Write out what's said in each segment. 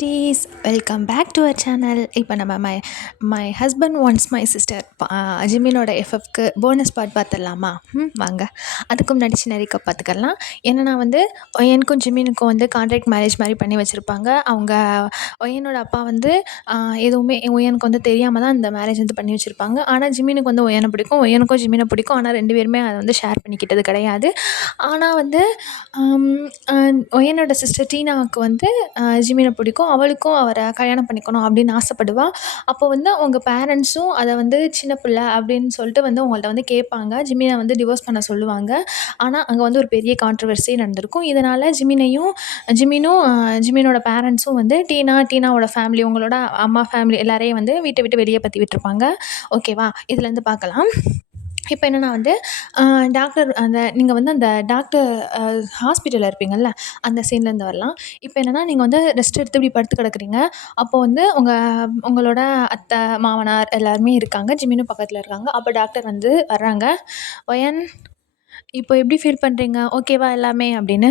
Tease welcome back to our channel. இப்போ நம்ம my husband once my sister ஜிமினோட எஃப்எஃப்க்கு போனஸ் பார்ட் பார்த்துடலாமா? வாங்க. அதுக்கு முன்னாடி சின்ன ரீக்கப் பார்த்துக்கலாம். என்னென்னா வந்து ஒயனுக்கும் ஜிமினுக்கும் வந்து கான்ட்ராக்ட் மேரேஜ் மாதிரி பண்ணி வச்சுருப்பாங்க. அவங்க ஒயனோட அப்பா வந்து எதுவுமே ஒயனுக்கு வந்து தெரியாமல் தான் இந்த மேரேஜ் வந்து பண்ணி வச்சுருப்பாங்க. ஆனால் ஜிமினுக்கு வந்து ஒயனை பிடிக்கும், ஒயனுக்கும் ஜிமினை பிடிக்கும். ஆனால் 2 பேருமே அதை வந்து ஷேர் பண்ணிக்கிட்டது கிடையாது. ஆனால் வந்து ஒயனோட சிஸ்டர் டீனாவுக்கு வந்து ஜிமினை பிடிக்கும். அவளுக்கும் அவரை கல்யாணம் பண்ணிக்கணும் அப்படின்னு ஆசைப்படுவா. அப்போ வந்து அவங்க பேரண்ட்ஸும் அதை வந்து சின்ன பிள்ளை அப்படின்னு சொல்லிட்டு வந்து அவங்கள்ட்ட வந்து கேட்பாங்க. ஜிமினை வந்து டிவோர்ஸ் பண்ண சொல்லுவாங்க. ஆனால் அங்கே வந்து ஒரு பெரிய கான்ட்ரவர்சி நடந்திருக்கும். இதனால் ஜிமினும் ஜிமினோட பேரண்ட்ஸும் வந்து டீனாவோட ஃபேமிலி, உங்களோட அம்மா ஃபேமிலி எல்லாரையும் வந்து வீட்டை விட்டு வெளியே பற்றி விட்டுருப்பாங்க. ஓகேவா? இதுலேருந்து பார்க்கலாம். இப்போ என்னென்னா வந்து டாக்டர் நீங்கள் வந்து அந்த டாக்டர் ஹாஸ்பிட்டலில் இருப்பீங்கள்ல, அந்த சீன்லேருந்து வரலாம். இப்போ என்னென்னா நீங்கள் வந்து ரெஸ்ட் எடுத்து இப்படி படுத்து கிடக்குறீங்க. அப்போ வந்து உங்களோட அத்தை, மாமனார் எல்லாருமே இருக்காங்க. ஜிமினும் பக்கத்தில் இருக்காங்க. அப்போ டாக்டர் வந்து வர்றாங்க. ஒயன், இப்போ எப்படி ஃபீல் பண்ணுறீங்க? ஓகேவா எல்லாமே அப்படின்னு.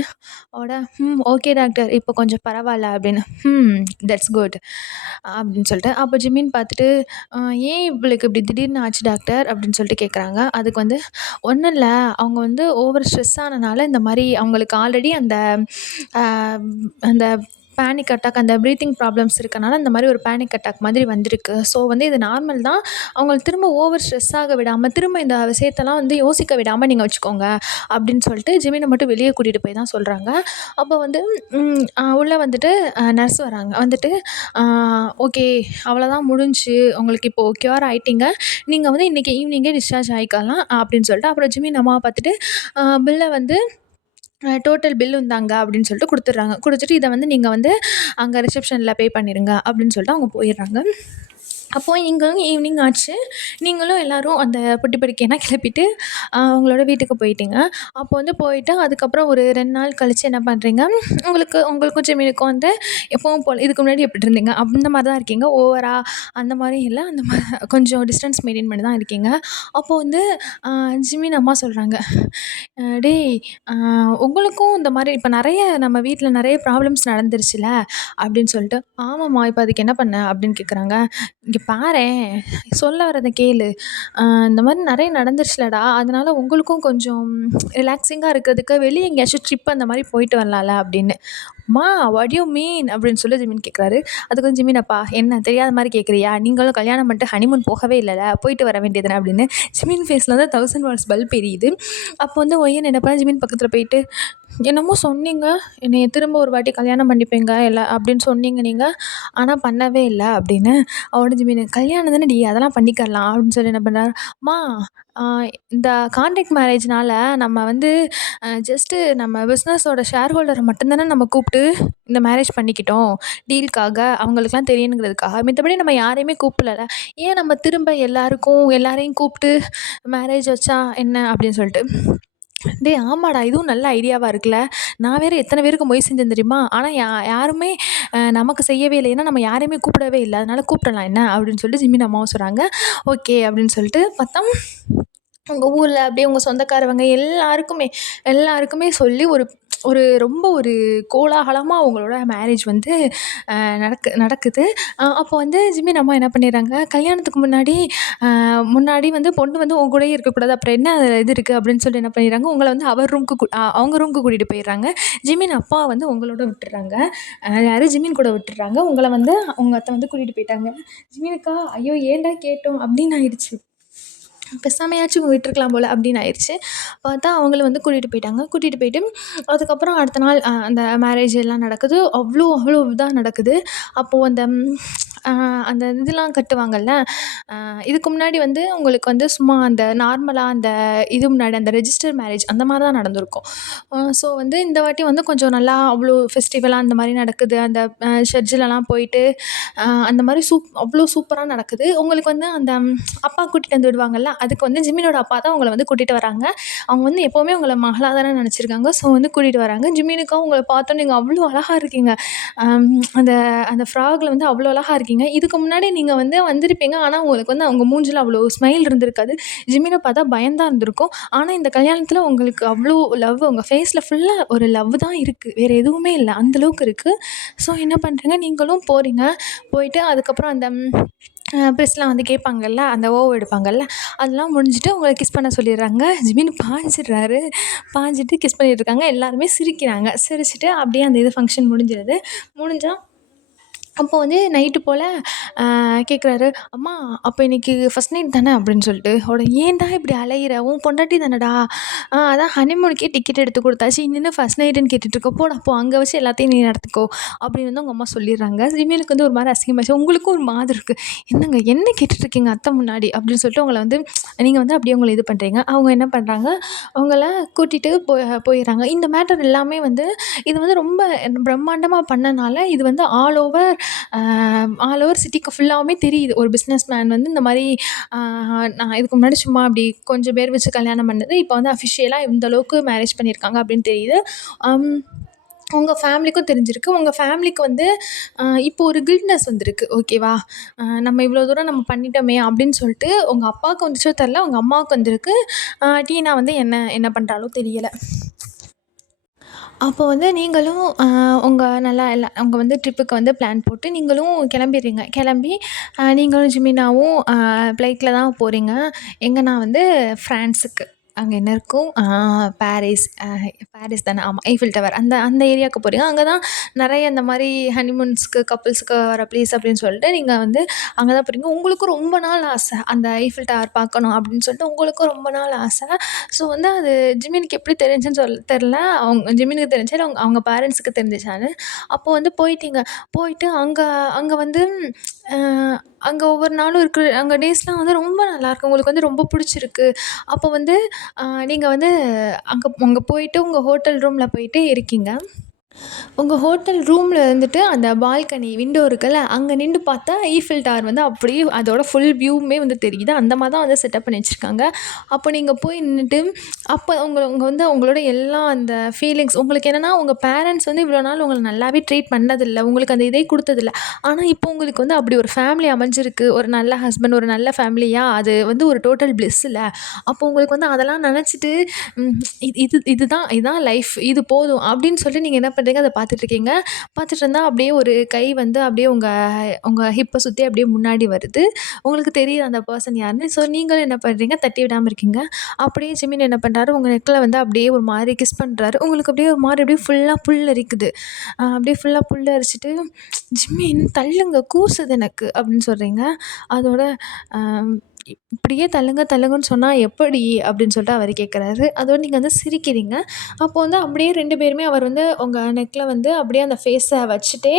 அவட ஓகே டாக்டர், இப்போ கொஞ்சம் பரவாயில்ல அப்படின்னு. தட்ஸ் குட் அப்படின்னு சொல்லிட்டு. அப்போ ஜிமின் பார்த்துட்டு ஏன் இவளுக்கு இப்படி திடீர்னு ஆச்சு டாக்டர் அப்படின்னு சொல்லிட்டு கேட்குறாங்க. அதுக்கு வந்து ஒன்றும் இல்லை, அவங்க வந்து ஓவர் ஸ்ட்ரெஸ் ஆனனால இந்த மாதிரி அவங்களுக்கு ஆல்ரெடி அந்த அந்த பேனிக் அட்டாக், அந்த ப்ரீத்திங் ப்ராப்ளம்ஸ் இருக்கனால இந்த மாதிரி ஒரு பேனிக் அட்டாக் மாதிரி வந்திருக்கு. ஸோ வந்து இது நார்மல் தான். அவங்கள திரும்ப ஓவர் ஸ்ட்ரெஸ் ஆக விடாமல், திரும்ப இந்த விஷயத்தெல்லாம் வந்து யோசிக்க விடாமல் நீங்கள் வச்சுக்கோங்க அப்படின்னு சொல்லிட்டு ஜிமினை மட்டும் வெளியே கூட்டிகிட்டு போய் தான் சொல்கிறாங்க. அப்போ வந்து உள்ளே வந்துட்டு நர்ஸ் வராங்க. வந்துட்டு ஓகே, அவ்வளோதான் முடிஞ்சு, உங்களுக்கு இப்போது க்யூர் ஆகிட்டீங்க, நீங்கள் வந்து இன்றைக்கி ஈவினிங்கே டிஸ்சார்ஜ் ஆகிக்கலாம் அப்படின்னு சொல்லிட்டு. அப்புறம் ஜிமின் அம்மாவை பார்த்துட்டு பில்லை வந்து டோட்டல் பில் இந்தாங்க அப்படின்னு சொல்லிட்டு கொடுத்துட்றாங்க. கொடுத்துட்டு இதை வந்து நீங்கள் வந்து அங்கே ரிசப்ஷனில் பே பண்ணிடுங்க அப்படின்னு சொல்லிட்டு அவங்க போயிடுறாங்க. அப்போது இங்கே ஈவினிங் ஆச்சு. நீங்களும் எல்லோரும் அந்த பொட்டி படுக்கையெல்லாம் கிளப்பிட்டு உங்களோட வீட்டுக்கு போயிட்டீங்க. அப்போ வந்து போயிட்டு அதுக்கப்புறம் ஒரு 2 நாள் கழித்து என்ன பண்ணுறீங்க, உங்களுக்கும் ஜிமினுக்கும் வந்து எப்பவும் போல் இதுக்கு முன்னாடி எப்படி இருந்தீங்க அந்த மாதிரி தான் இருக்கீங்க. ஓவரா அந்த மாதிரி இல்லை, அந்த மாதிரி கொஞ்சம் டிஸ்டன்ஸ் மெயின்டைன் பண்ணி தான் இருக்கீங்க. அப்போது வந்து ஜிமின் அம்மா சொல்கிறாங்க, டேய் உங்களுக்கும் இந்த மாதிரி இப்போ நிறைய நம்ம வீட்டில் நிறைய ப்ராப்ளம்ஸ் நடந்துருச்சுல அப்படின்னு சொல்லிட்டு. ஆமாம்மா, இப்போ அதுக்கு என்ன பண்ண அப்படின்னு கேட்குறாங்க. இங்கே பாரேன், சொல்ல வரதை கேளு, இந்த மாதிரி நிறைய நடந்துருச்சுலடா, அதனால உங்களுக்கும் கொஞ்சம் ரிலாக்ஸிங்காக இருக்கிறதுக்கு வெளியே எங்கேயாச்சும் ட்ரிப் அந்த மாதிரி போயிட்டு வரலாம்ல அப்படின்னு. மா வாட் யூ மீன் அப்படின்னு சொல்லி ஜிமின் கேட்குறாரு. அதுக்கு வந்து ஜிமின் அப்பா, என்ன தெரியாத மாதிரி கேட்குறியா, நீங்களும் கல்யாணம் பண்ணிட்டு ஹனிமூன் போகவே இல்லைல்ல, போயிட்டு வர வேண்டியதுன்னு அப்படின்னு. ஜிமின் ஃபேஸில் வந்து 1000 வாட்ஸ் பல்ப் எரியுது. அப்போ வந்து ஒய்யன் என்ன பண்ண, ஜிமின் பக்கத்தில் போயிட்டு என்னமோ சொன்னீங்க, என்னைய திரும்ப ஒரு வாட்டி கல்யாணம் பண்ணிப்பீங்க எல்லாம் அப்படின்னு சொன்னீங்க நீங்கள், ஆனால் பண்ணவே இல்லை அப்படின்னு. அவனோட ஜிமின் கல்யாணம் தானே டி, அதெல்லாம் பண்ணிக்கலாம் அப்படின்னு சொல்லி என்ன பண்ணுறாரு. மா இந்த கான்ட்ராக்ட் மேரேஜ்னால் நம்ம வந்து ஜஸ்ட்டு நம்ம பிஸ்னஸோட ஷேர் ஹோல்டரை மட்டும்தானே நம்ம கூப்பிட்டு இந்த மேரேஜ் பண்ணிக்கிட்டோம் டீலுக்காக, அவங்களுக்குலாம் தெரியணுங்கிறதுக்காக. மத்தபடி நம்ம யாரையுமே கூப்பிடல. ஏன் நம்ம திரும்ப எல்லாரையும் கூப்பிட்டு மேரேஜ் வச்சா என்ன அப்படின்னு சொல்லிட்டு. டேய் ஆமாடா, இதுவும் நல்ல ஐடியாவாக இருக்குல்ல, நான் வேறு எத்தனை பேருக்கு மொய் செஞ்சேன் தெரியுமா, ஆனால் யாருமே நமக்கு செய்யவே இல்லை, ஏன்னா நம்ம யாரையுமே கூப்பிடவே இல்லை, அதனால் கூப்பிடலாம் என்ன அப்படின்னு சொல்லிட்டு ஜிமின் அம்மாவும் சொல்கிறாங்க. ஓகே அப்படின்னு சொல்லிட்டு பார்த்தா உங்கள் ஊரில் அப்படியே உங்கள் சொந்தக்காரவங்க எல்லாருக்குமே சொல்லி ஒரு ஒரு ரொம்ப ஒரு கோலாகலமாக அவங்களோட மேரேஜ் வந்து நடக்குது. அப்போ வந்து ஜிமின் அம்மா என்ன பண்ணிடுறாங்க, கல்யாணத்துக்கு முன்னாடி வந்து பொண்ணு வந்து உங்க கூடயே இருக்கக்கூடாது, அப்புறம் என்ன இது இருக்குது அப்படின்னு சொல்லிட்டு என்ன பண்ணிடுறாங்க, உங்களை வந்து அவங்க ரூமுக்கு கூட்டிகிட்டு போயிடுறாங்க. ஜிமின் அப்பா வந்து உங்களோட விட்டுறாங்க, யார் ஜிமின் கூட விட்டுறாங்க. உங்களை வந்து உங்கள் அத்தை வந்து கூட்டிகிட்டு போயிட்டாங்க. ஜிமினுக்கா ஐயோ ஏன்டா கேட்டோம் அப்படின்னு ஆயிடுச்சு, பெசாமையாச்சும் விட்டுருக்கலாம் போல் அப்படின்னு ஆயிடுச்சு. பார்த்தா அவங்கள வந்து கூட்டிகிட்டு போயிட்டு அதுக்கப்புறம் அடுத்த நாள் அந்த மேரேஜ் எல்லாம் நடக்குது. அவ்வளோ இதாக நடக்குது. அப்போது அந்த இதெல்லாம் கட்டுவாங்கள்ல, இதுக்கு முன்னாடி வந்து உங்களுக்கு வந்து சும்மா அந்த நார்மலாக அந்த இது முன்னாடி அந்த ரெஜிஸ்டர் மேரேஜ் அந்த மாதிரி தான் நடந்திருக்கும். ஸோ வந்து இந்த வாட்டி வந்து கொஞ்சம் நல்லா அவ்வளோ ஃபெஸ்டிவலாக அந்த மாதிரி நடக்குது. அந்த சர்ச்சிலலாம் போயிட்டு அந்த மாதிரி அவ்வளோ சூப்பராக நடக்குது. உங்களுக்கு வந்து அந்த அப்பா கூட்டிகிட்டு வந்து விடுவாங்கள்ல, அதுக்கு வந்து ஜிமினோட அப்பா தான் உங்களை வந்து கூட்டிகிட்டு வராங்க. அவங்க வந்து எப்போவுமே உங்களை மகளாக தானே நினச்சிருக்காங்க. ஸோ வந்து கூட்டிகிட்டு வராங்க. ஜிமினுக்கா உங்களை பார்த்தோன்னே நீங்கள் அவ்வளோ அழகாக இருக்கீங்க, அந்த அந்த ஃப்ராகில் வந்து அவ்வளோ அழகாக இருக்கீங்க இருக்கீங்க. இதுக்கு முன்னாடி நீங்க வந்து வந்திருப்பீங்க. ஆனா, உங்களுக்கு வந்து அவங்க மூஞ்சில அவ்வளோ ஸ்மைல் இருந்திருக்காது. ஜிமின பார்த்தா பயந்தா இருந்திருக்கும். ஆனா, இந்த கல்யாணத்தில உங்களுக்கு அவ்ளோ லவ் உங்க ஃபேஸ்ல ஃபுல்லா ஒரு லவ் தான் இருக்கு. வேற எதுவுமே இல்ல. அந்த அளவுக்கு இருக்கு. ஸோ என்ன பண்றீங்க, நீங்களும் போறீங்க. போயிட்டு அதுக்கப்புறம் அந்த ப்ரெஸ்லாம் வந்து கேட்பாங்கல்ல, அந்த எடுப்பாங்கல்ல, அதெல்லாம் முடிஞ்சுட்டு உங்கள கிஸ் பண்ண சொல்லிடுறாங்க. ஜிமின் பாஞ்சிடுறாரு. பாஞ்சுட்டு கிஸ் பண்ணிட்டுருக்காங்க. எல்லாருமே சிரிக்கிறாங்க. சிரிச்சுட்டு அப்படியே அந்த இது ஃபங்ஷன் முடிஞ்சிருது. முடிஞ்சா அப்போ வந்து நைட்டு போல கேட்குறாரு, "அம்மா அப்போ இன்னைக்கு ஃபர்ஸ்ட் நைட் தானே?" அப்படின்னு சொல்லிட்டு. உடனே "ஏன்டா இப்படி அலையிற? உன் பொண்டாட்டி தானடா! அதான் ஹனிமூனுக்கே டிக்கெட் எடுத்து குடுத்தாச்சு. நீ என்ன ஃபர்ஸ்ட் நைட்டுன்னு கேட்டுட்ருக்க. போடா போ! அங்க வச்சு எல்லாத்தையும் நீ நடத்திக்கோ." அப்படின்னு வந்து அவங்க அம்மா சொல்லிடுறாங்க. ஜிமினுக்கு வந்து ஒரு மாரி அசிங்கமாயிருச்சு. உங்களுக்கும் ஒரு மாதிரி இருக்கு. "என்னங்க என்ன கேட்டுட்ருக்கீங்க அத்தை முன்னாடி?" அப்படின்னு சொல்லிட்டு உங்கள வந்து நீங்க வந்து அப்படியே உங்கள இது பண்றீங்க. அவங்க என்ன பண்றாங்க, அவங்கள கூட்டிட்டு போயிர்றாங்க. இந்த மேட்டர் எல்லாமே வந்து இது வந்து ரொம்ப பிரம்மாண்டமா பண்ணனால, இது வந்து ஆல் ஓவர் சிட்டிக்கு ஃபுல்லாவுமே தெரியுது. ஒரு பிசினஸ் மேன் வந்து இந்த மாரி அ நான் இதுக்கு முன்னாடி சும்மா அப்படி கொஞ்சம் பேர் வச்சு கல்யாணம் பண்ணது. இப்போ வந்து அஃபிஷியலா இந்த அளவுக்கு மேரேஜ் பண்ணியிருக்காங்க அப்படின்னு தெரியுது. அம் உங்க ஃபேமிலிக்கும் தெரிஞ்சிருக்கு. உங்க ஃபேமிலிக்கு வந்து இப்போ ஒரு கில்ட்னஸ் வந்திருக்கு. ஓகேவா? நம்ம இவ்வளோ தூரம் நம்ம பண்ணிட்டோமே அப்படின்னு சொல்லிட்டு, உங்க அப்பாவுக்கு வந்துச்சோ தெரில. உங்க அம்மாவுக்கு வந்திருக்கு. டீனா வந்து என்ன என்ன பண்றாளோ தெரியல. அப்போ வந்து நீங்களும் உங்க நல்லா அவங்க வந்து ட்ரிப்புக்கு வந்து பிளான் போட்டு நீங்களும் கிளம்பிடுறீங்க. கிளம்பி நீங்களும் ஜிமினாவும் ஃப்ளைட்ல தான் போறீங்க. எங்கன்னா வந்து ஃப்ரான்ஸுக்கு. அங்க என்ன இருக்கும்? பாரிஸ். பாரிஸ் தானே? ஆமா. Eiffel tower. அந்த அந்த ஏரியாவுக்கு போறீங்க. அங்க தான் நெறைய இந்த மாரி ஹனிமூன்ஸ்க்கு, கப்புள்ஸுக்கு வர பிளேஸ் அப்படின்னு சொல்லிட்டு நீங்க வந்து அங்க தான் போறீங்க. உங்களுக்கும் ரொம்ப நாள் ஆசை. அந்த ஈஃபில் டவர் பார்க்கணும் அப்படின்னு சொல்லிட்டு உங்களுக்கும் ரொம்ப நாள் ஆசை. ஸோ வந்து அது ஜிமினுக்கு எப்படி தெரிஞ்சுன்னு தெரில. அவங்க ஜிமினுக்கு தெரிஞ்சா இல்ல அவங்க அவங்க பேரண்ட்ஸுக்கு தெரிஞ்சுச்சான்னு. அப்போ வந்து போயிட்டீங்க. போயிட்டு அங்க அங்க வந்து அ அங்க ஒவ்வொரு நாளும் இருக்கிற அங்க டேஸ்லாம் வந்து ரொம்ப நல்லாயிருக்கு. உங்களுக்கு வந்து ரொம்ப புடிச்சிருக்கு. அப்போ வந்து நீங்க வந்து அங்க போயிட்டு உங்க ஹோட்டல் ரூம்ல போயிட்டு இருக்கீங்க. உங்க ஹோட்டல் ரூம்ல இருந்துட்டு அந்த பால்கனி விண்டோ இருக்குல்ல, அங்க நின்னு பார்த்தா ஈஃபில் டவர் வந்து அப்படியே அதோட ஃபுல் வியூவுமே வந்து தெரியுது. அந்த மாரி தான் வந்து செட்டப் பண்ணி வச்சிருக்காங்க. அப்போ நீங்க போய் நின்னுட்டு, அப்ப உங்க வந்து உங்களோட எல்லா அந்த ஃபீலிங்ஸ் உங்களுக்கு என்னன்னா, உங்க பேரண்ட்ஸ் வந்து இவ்வளோ நாள் உங்கள நல்லாவே ட்ரீட் பண்ணதில்ல. உங்களுக்கு அந்த இதே குடுத்ததில்ல. ஆனா, இப்போ உங்களுக்கு வந்து அப்படி ஒரு ஃபேமிலி அமைஞ்சிருக்கு. ஒரு நல்ல ஹஸ்பண்ட், ஒரு நல்ல ஃபேமிலியா, அது வந்து ஒரு டோட்டல் பிளிஸ் இல்ல. அப்போ உங்களுக்கு வந்து அதெல்லாம் நெனச்சுட்டு, ம் இதுதான் லைஃப். இது போதும் அப்படின்னு சொல்லிட்டு நீங்க என்ன பண்றீங்க, அத பார்த்துட்டுருக்கீங்க. பார்த்துட்டு இருந்தா அப்படியே ஒரு கை வந்து அப்படியே உங்க உங்க ஹிப்ப சுத்தி அப்படியே முன்னாடி வருது. உங்களுக்கு தெரியுது அந்த பெர்சன் யாருன்னு. ஸோ நீங்களும் என்ன பண்றீங்க, தட்டி விடாம இருக்கீங்க. அப்படியே ஜிமின் என்ன பண்றாரு, உங்க நெக்ல வந்து அப்படியே ஒரு மாரி கிஸ் பண்றாரு. உங்களுக்கு அப்படியே ஒரு மாரி அப்படியே ஃபுல்லா புல்லரிக்குது. அப்படியே ஃபுல்லா புல்லரிச்சுட்டு, "ஜிமின் தள்ளுங்க கூசுது எனக்கு" அப்படின்னு சொல்றீங்க. அதோட அ "இப்படியே தள்ளுங்க தள்ளுங்கன்னு சொன்னா எப்படி?" அப்படின்னு சொல்லிட்டு அவரு கேட்குறாரு. அதோட நீங்க வந்து சிரிக்கிறீங்க. அப்போ வந்து அப்படியே 2 பேருமே அவர் வந்து உங்க நெக்ல வந்து அப்படியே அந்த ஃபேஸ வச்சுட்டே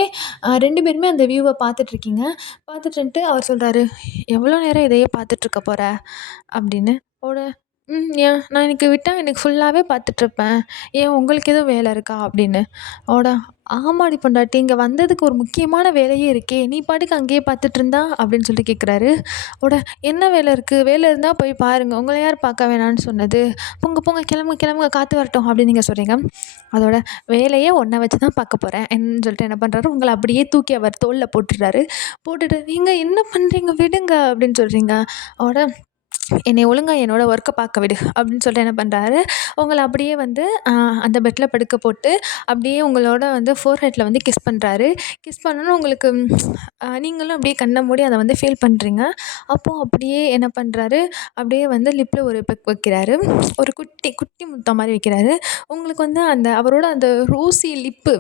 2 பேருமே அந்த வியூவ பார்த்துட்ருக்கீங்க. பார்த்துட்டு இருந்துட்டு அவர் சொல்றாரு, "எவ்வளோ நேரம் இதையே பார்த்துட்ருக்க போற?" அப்படின்னு. அவட ஏன் நான் இன்னைக்கு விட்டா இன்னைக்கு ஃபுல்லாவே பார்த்துட்ருப்பேன். ஏன் உங்களுக்கு எதுவும் வேலை இருக்கா?" அப்படின்னு. அவட "ஆமாடி பொண்டாட்டி, இங்க வந்ததுக்கு ஒரு முக்கியமான வேலையே இருக்கே! நீ பாட்டுக்கு அங்கேயே பார்த்துட்ருந்தா?" அப்படின்னு சொல்லிட்டு கேட்குறாரு. அவட "என்ன வேலை இருக்கு? வேலை இருந்தா போய் பாருங்க. உங்கள யார் பார்க்க வேணான்னு சொன்னது? போங்க, போங்க கிளம்புங்க, கிளம்புங்க காத்து வரட்டும்" அப்படின்னு நீங்க சொல்றீங்க. அதோட "வேலையே உன்ன வச்சு தான் பார்க்க போறேன்" சொல்லிட்டு என்ன பண்றாரு, உங்கள அப்படியே தூக்கி அவர் தோள்ல போட்டுடுறாரு. போட்டுட்டு "நீங்க என்ன பண்றீங்க? விடுங்க" அப்படின்னு சொல்றீங்க. அவட "என்னைய ஒழுங்கா என்னோட ஒர்க்க பார்க்க விடு" அப்படின்னு சொல்லிட்டு என்ன பண்றாரு, உங்கள அப்படியே வந்து அந்த பெட்ல படுக்க போட்டு, அப்படியே உங்களோட வந்து ஃபோர்ஹெட்ல வந்து கிஸ் பண்றாரு. கிஸ் பண்ணோனே உங்களுக்கு நீங்களும் அப்படியே கண்ண மூடி அத வந்து ஃபீல் பண்றீங்க. அப்போ அப்படியே என்ன பண்றாரு, அப்படியே வந்து லிப்ல ஒரு பெக் வைக்கிறாரு. ஒரு குட்டி குட்டி முத்தம் மாரி வைக்கிறாரு. உங்களுக்கு வந்து அந்த அவரோட அந்த ரோசி லிப்பு,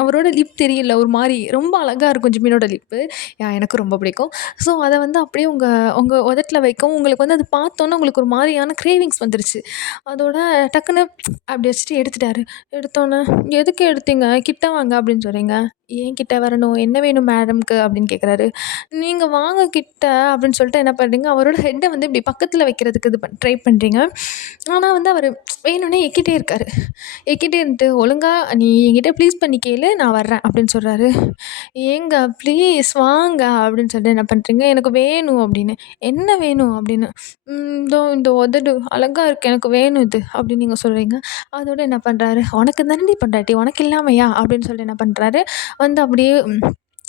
அவரோட லிப் தெரியும்ல ஒரு மாரி ரொம்ப அழகா இருக்கும் ஜிமினோட லிப்பு. எனக்கு ரொம்ப பிடிக்கும். ஸோ அத வந்து அப்படியே உங்க உங்க உதட்டுல வைக்கவும், உங்களுக்கு வந்து அது பார்த்தோனே உங்களுக்கு ஒரு மாரியான கிரேவிங்ஸ் வந்துருச்சு. அதோட டக்குனு அப்படி வச்சுட்டு எடுத்துட்டாரு. எடுத்தோனே, "எதுக்கு எடுத்தீங்க? கிட்ட வாங்க" அப்படின்னு சொல்றீங்க. "ஏன் கிட்ட வரணும்? என்ன வேணும் மேடம்க்கு?" அப்படின்னு கேட்குறாரு. "நீங்க வாங்க கிட்ட" அப்படின்னு சொல்லிட்டு என்ன பண்றீங்க, அவரோட ஹெட்ட வந்து இப்படி பக்கத்துல வைக்கிறதுக்கு இது ட்ரை பண்றீங்க. ஆனா வந்து அவரு வேணும்னே எக்கிட்டே இருக்காரு. என்கிட்ட இருந்துட்டு, "ஒழுங்கா நீ என்கிட்ட ப்ளீஸ் பண்ணி கேளு, நான் வர்றேன்" அப்படின்னு சொல்றாரு. "ஏங்க ப்ளீஸ் வாங்க" அப்படின்னு சொல்லிட்டு என்ன பண்றீங்க, "எனக்கு வேணும்" அப்படின்னு. "என்ன வேணும்?" அப்படின்னு. இதோ இந்த உதடு அழகா இருக்கு, எனக்கு வேணும் இது" அப்படின்னு நீங்க சொல்றீங்க. அதோட என்ன பண்றாரு, "உனக்கு தானடி பொண்டாட்டி, உனக்கு இல்லாமையா?" அப்படின்னு சொல்லிட்டு என்ன பண்றாரு, வந்து அப்படியே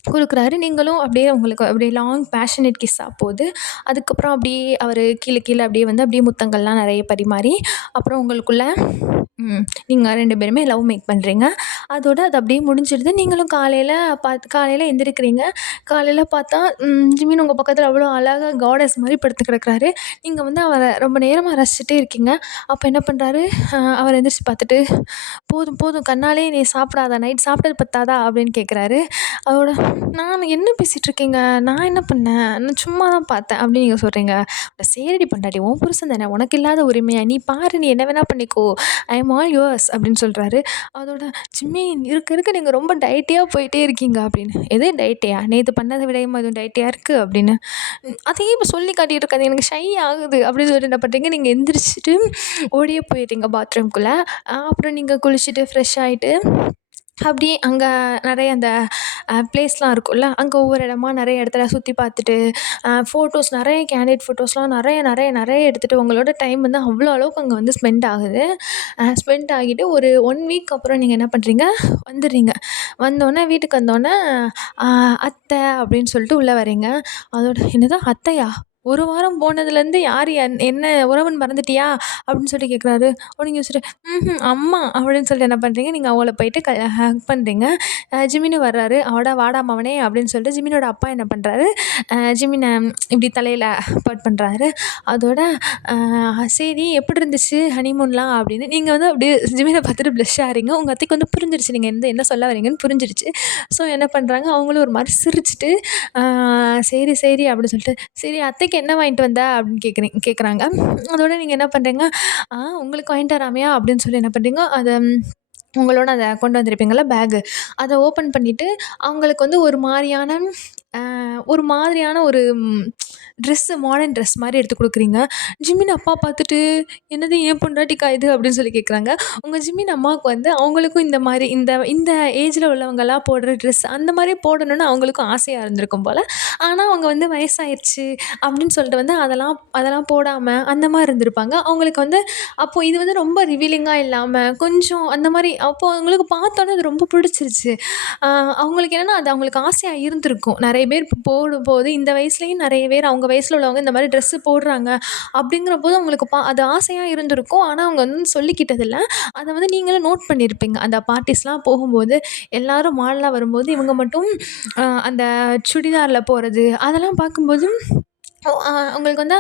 குடுக்குறாரு. நீங்களும் அப்படியே உங்களுக்கு அப்படியே லாங் பேஷனேட் கிஸ்ஸா போது. அதுக்கப்புறம் அப்படியே அவரு கீழ கீழ அப்படியே வந்து அப்படியே முத்தங்கள்லாம் நெறைய பரிமாறி, அப்புறம் உங்களுக்குள்ள நீங்க 2 பேருமே லவ் மேக் பண்றீங்க. அதோட அது அப்படியே முடிஞ்சிருது. நீங்களும் காலையில எந்திரிக்கிறீங்க. காலையில பார்த்தா ஜிமின் உங்க பக்கத்துல அவ்வளோ அழகா காடஸ் மாரி படுத்து கிடக்குறாரு. நீங்க வந்து அவர ரொம்ப நேரமா ரசிச்சுட்டே இருக்கீங்க. அப்ப என்ன பண்றாரு, அவர் எந்திரிச்சு பார்த்துட்டு, "போதும் போதும் கண்ணாலே நீ சாப்பிடாதா? நைட் சாப்பிட்டது பத்தாதா?" அப்படின்னு கேட்குறாரு. அதோட நான் என்ன பேசிட்டு இருக்கீங்க? நான் என்ன பண்ணேன்? நான் சும்மா தான் பார்த்தேன் அப்படின்னு நீங்க சொல்றீங்க. சரிடி பொண்டாட்டி உன் புருஷன் தானே! உனக்கு இல்லாத உரிமையா? நீ பாரு நீ என்ன வேணா பண்ணிக்கோ. ஐ அம் ஆல் யுவர்ஸ் அப்படின்னு சொல்றாரு. அதோட "ஜிம்மி இருக்க இருக்க நீங்க ரொம்ப டயட்டியா போயிட்டே இருக்கீங்க" அப்படின்னு. "எது டயட்டையா? நேத்து பண்ணத விடயுமா எதுவும் டயட்டையா இருக்கு?" அப்படின்னு. அதையே இப்ப சொல்லி காட்டிட்டு இருக்காதீங்க. எனக்கு ஷை ஆகுது அப்படின்னு சொல்லிட்டு என்ன பண்றீங்க, நீங்க எந்திரிச்சுட்டு ஓடியே போயிடுறீங்க பாத்ரூம்குள்ள. அப்புறம் நீங்க குளிச்சுட்டு ஃப்ரெஷ் ஆயிட்டு அப்படியே அங்க நெறைய அந்த பிளேஸ்லாம் இருக்கும்ல. அங்க ஒவ்வொரு இடமா நெறைய இடத்துல சுத்தி பார்த்துட்டு, ஃபோட்டோஸ் நெறைய கேண்டிட் ஃபோட்டோஸ்லாம் நெறைய நெறைய நெறைய எடுத்துட்டு உங்களோட டைம் வந்து அவ்வளோ அளவுக்கு அங்க வந்து ஸ்பெண்ட் ஆகுது. ஸ்பெண்ட் ஆகிட்டு ஒரு 1 வீக் அப்புறம் நீங்க என்ன பண்றீங்க, வந்துடுறீங்க. வந்தோனே வீட்டுக்கு வந்தோனே, அ "அத்தை" அப்படின்னு சொல்லிட்டு உள்ள வரீங்க. அதோட "என்னது அத்தையா? 1 வாரம் போனதுலேருந்து யார் என்ன உறவுன்னு மறந்துட்டியா?" அப்படின்னு சொல்லி கேட்குறாரு. நீங்க யோசிச்சுட்டு, அம்மா" அப்படின்னு சொல்லிட்டு என்ன பண்றீங்க, நீங்க அவங்கள போயிட்டு ஹக் பண்றீங்க. ஜிமினு வர்றாரு. "வாடா வாடா மவனே" அப்படின்னு சொல்லிட்டு ஜிமினோட அப்பா என்ன பண்றாரு, ஜிமின இப்படி தலையில பண்றாரு. அதோட "சரி எப்படி இருந்துச்சு ஹனிமூன்லாம்?" அப்படின்னு நீங்க வந்து அப்படியே ஜிமின பார்த்துட்டு ப்ளஷ் ஆறீங்க. உங்க அத்தைக்கு வந்து புரிஞ்சிருச்சு நீங்க என்ன சொல்ல வரீங்கன்னு புரிஞ்சிருச்சு. ஸோ என்ன பண்றாங்க, அவங்களும் ஒரு மாரி சிரிச்சுட்டு, "ஆ சரி, சரி" அப்படின்னு சொல்லிட்டு, "சரி அத்தைக்கு என்ன வாங்கிட்டு வந்த?" அப்படின்னு கேட்குறாங்க. அதோட நீங்க என்ன பண்றீங்க, உங்களுக்கு வாங்கிட்டு வராமயா?" அப்படின்னு சொல்லி என்ன பண்றீங்க, அத உங்களோட அத கொண்டு வந்திருப்பீங்கள்ல பேகு, அத ஓப்பன் பண்ணிட்டு, அவங்களுக்கு வந்து ஒரு மாதிரியான ஒரு மாடர்ன் ட்ரெஸ் மாரி எடுத்து குடுக்குறீங்க. ஜிமின் அப்பா பார்த்துட்டு, "என்னது என் பொண்டாட்டிக்கா இது?" அப்படின்னு சொல்லி கேட்குறாங்க. உங்க ஜிமின் அம்மாவுக்கு வந்து அவங்களுக்கும் இந்த மாரி இந்த இந்த ஏஜ்ல உள்ளவங்கலாம் போடுற ட்ரெஸ் அந்த மாரி போடணும்னு அவங்களுக்கும் ஆசையா இருந்திருக்கும் போல. ஆனா, அவங்க வந்து வயசாயிருச்சு அப்படின்னு சொல்லிட்டு வந்து அதெல்லாம் அதெல்லாம் போடாம அந்த மாரி இருந்திருப்பாங்க. அவங்களுக்கு வந்து அப்போ இது வந்து ரொம்ப ரிவீலிங்கா இல்லாம, கொஞ்சம் அந்த மாரி அப்போ அவங்களுக்கு பார்த்தோனே அது ரொம்ப பிடிச்சிருச்சு. அ அவங்களுக்கு என்னன்னா, அது அவங்களுக்கு ஆசையா இருந்திருக்கும். நெறைய பேர் இப்போ போடும்போது இந்த வயசுலயும் நெறைய பேர் அவங்க வயசுல உள்ளவங்க இந்த மாரி ட்ரெஸ்ஸு போடுறாங்க. அப்படிங்கிறபோது அவங்களுக்கு அது ஆசையா இருந்திருக்கும். ஆனா, அவங்க வந்து சொல்லிக்கிட்டதில்ல. அத வந்து நீங்களும் நோட் பண்ணியிருப்பீங்க. அந்த பார்ட்டீஸ்லாம் போகும்போது, எல்லாரும் மால்ல வரும்போது, இவங்க மட்டும் அந்த சுடிதார்ல போறது, அதெல்லாம் பார்க்கும்போது உங்களுக்கு வந்து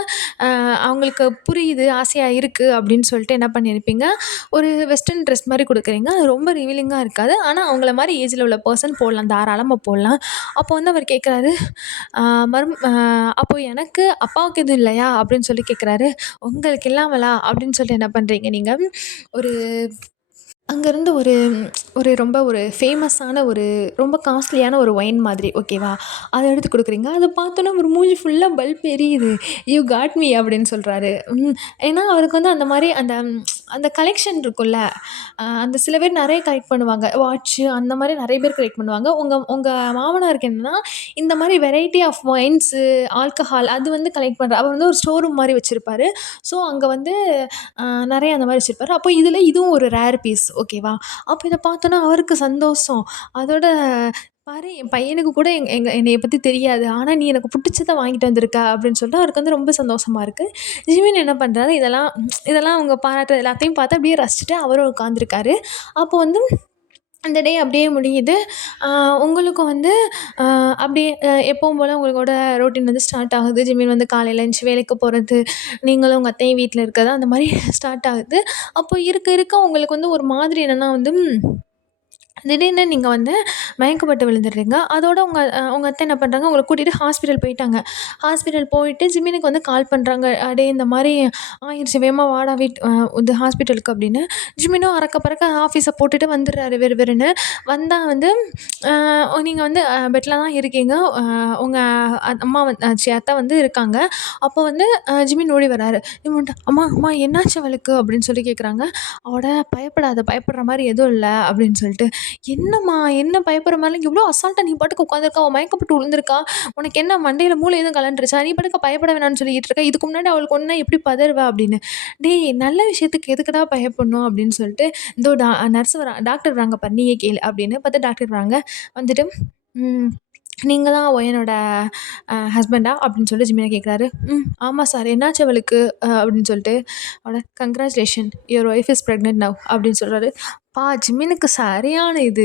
அவங்களுக்கு புரியுது, ஆசையா இருக்கு அப்படின்னு சொல்லிட்டு என்ன பண்ணியிருப்பீங்க, ஒரு வெஸ்டர்ன் ட்ரெஸ் மாரி குடுக்குறீங்க. அது ரொம்ப ரிவீலிங்கா இருக்காது. ஆனா, அவங்கள மாரி ஏஜ்ல உள்ள பெர்சன் போடலாம். தாராளமா போடலாம். அப்போ வந்து அவர் கேட்குறாரு, அ மரும் அ "அப்போ எனக்கு அப்பாவுக்கு எதுவும் இல்லையா?" அப்படின்னு சொல்லி கேட்குறாரு. "உங்களுக்கு இல்லாமலா?" அப்படின்னு சொல்லிட்டு என்ன பண்றீங்க நீங்க, ஒரு அங்கேருந்து ஒரு ஒரு ஃபேமஸான ரொம்ப காஸ்ட்லியான ஒரு ஒயின் மாதிரி ஓகேவா? அத எடுத்து குடுக்குறீங்க. அத பார்த்தோனே அவரு மூஞ்சி ஃபுல்லா பல்ப் எரியுது. "யூ காட் மீ" அப்படின்னு சொல்றாரு. ஏன்னா அவருக்கு வந்து அந்த மாரி அந்த கலெக்ஷன் இருக்கும்ல. அந்த சில பேர் நெறைய கலெக்ட் பண்ணுவாங்க. வாட்ச்சு அந்த மாரி நெறைய பேர் கலெக்ட் பண்ணுவாங்க. உங்க உங்க மாமனாருக்கு என்னன்னா, இந்த மாரி வெரைட்டி ஆஃப் ஒயின்ஸு, ஆல்கஹால் அது வந்து கலெக்ட் பண்ற அவர் வந்து ஒரு ஸ்டோர் ரூம் மாரி வச்சிருப்பாரு. ஸோ, அங்க வந்து அ நெறைய அந்த மாரி வச்சிருப்பாரு. அப்போ இதுவும் ஒரு ரேர் பீஸ் ஓகேவா? அப்ப இத பார்த்தோனே அவருக்கு சந்தோஷம். அதோட "பாரு என் பையனுக்கு கூட என்னைய பத்தி தெரியாது. ஆனா நீ எனக்கு புடிச்சத வாங்கிட்டு வந்திருக்க" அப்படின்னு சொல்லிட்டு அவருக்கு வந்து ரொம்ப சந்தோஷமா இருக்கு. ஜிமின் என்ன பண்றாரு, இதெல்லாம் அவங்க பாராட்டுறது எல்லாத்தையும் பார்த்து அப்படியே ரசிச்சுட்டு அவரும் உட்காந்துருக்காரு. அப்போ வந்து அந்த டே அப்படியே முடியுது. அ உங்களுக்கும் வந்து அப்படியே எப்பவும் போல உங்களோட ரொட்டீன் வந்து ஸ்டார்ட் ஆகுது. ஜிமின் வந்து காலையில எந்திச்சு வேலைக்கு போறது, நீங்களும் உங்க அத்தையும் வீட்ல இருக்கிறது, அந்த மாரி ஸ்டார்ட் ஆகுது. அப்போ இருக்க இருக்க உங்களுக்கு வந்து ஒரு மாதிரி என்னன்னா வந்து திடீர்னு நீங்க வந்து மயக்கப்பட்டு விழுந்துடுறீங்க. அதோட உங்க அத்தை என்ன பண்றாங்க, உங்கள கூட்டிட்டு ஹாஸ்பிட்டல் போயிட்டாங்க. ஹாஸ்பிட்டல் போயிட்டு ஜிமினுக்கு வந்து கால் பண்றாங்க. "டேய் இந்த மாரி ஆயிருச்சு வேகமா வாடா இது ஹாஸ்பிட்டலுக்கு" அப்படின்னு. ஜிமினும் அறக்க பறக்க ஆஃபீஸ போட்டுட்டு வந்துடுறாரு வெறுன்னு. வந்தா வந்து நீங்க வந்து பெட்ல தான் இருக்கீங்க. உங்க அம்மா அத்தை வந்து இருக்காங்க. அப்போ வந்து ஜிமின் ஓடி வராரு. ஜிமின் வந்துட்டு, "அம்மா அம்மா என்னாச்சு அவளுக்கு?" அப்படின்னு சொல்லி கேட்குறாங்க. அவட "பயப்படாத, பயப்படுற மாரி எதுவும் இல்ல" அப்படின்னு சொல்லிட்டு. "என்னம்மா என்ன பயப்படுற மாரிலாம் எவ்வளோ அசால்ட்டா நீ பாட்டுக்கு உட்காந்துருக்க. அவ மயக்கப்பட்டு விழுந்திருக்கா. உனக்கு என்ன மண்டையில மூளை எதுவும் கலண்டுருச்சா? நீ பாட்டுக்கு பயப்பட வேணாம்னு சொல்லிட்டு இருக்க. இதுக்கு முன்னாடி அவளுக்கு ஒண்ணுனா எப்படி பதறுவ?" அப்படின்னு. "டேய் நல்ல விஷயத்துக்கு எதுக்குடா பயப்படணும்?" அப்படின்னு சொல்லிட்டு, "இதோ நர்ஸ் டாக்டர் வராங்க பாரு நீயே கேளு" அப்படின்னு பார்த்தா டாக்டர் வராங்க. வந்துட்டு, ம் "நீங்க தான் என்னோட ஹஸ்பண்டா?" அப்படின்னு சொல்லிட்டு ஜிமினா கேட்குறாரு. "ம். ஆமா சார். என்னாச்சு அவளுக்கு?" அப்படின்னு சொல்லிட்டு. உடனே "congratulation your wife is pregnant now" அப்படின்னு சொல்றாரு. ஜிமினுக்கு சரியான இது.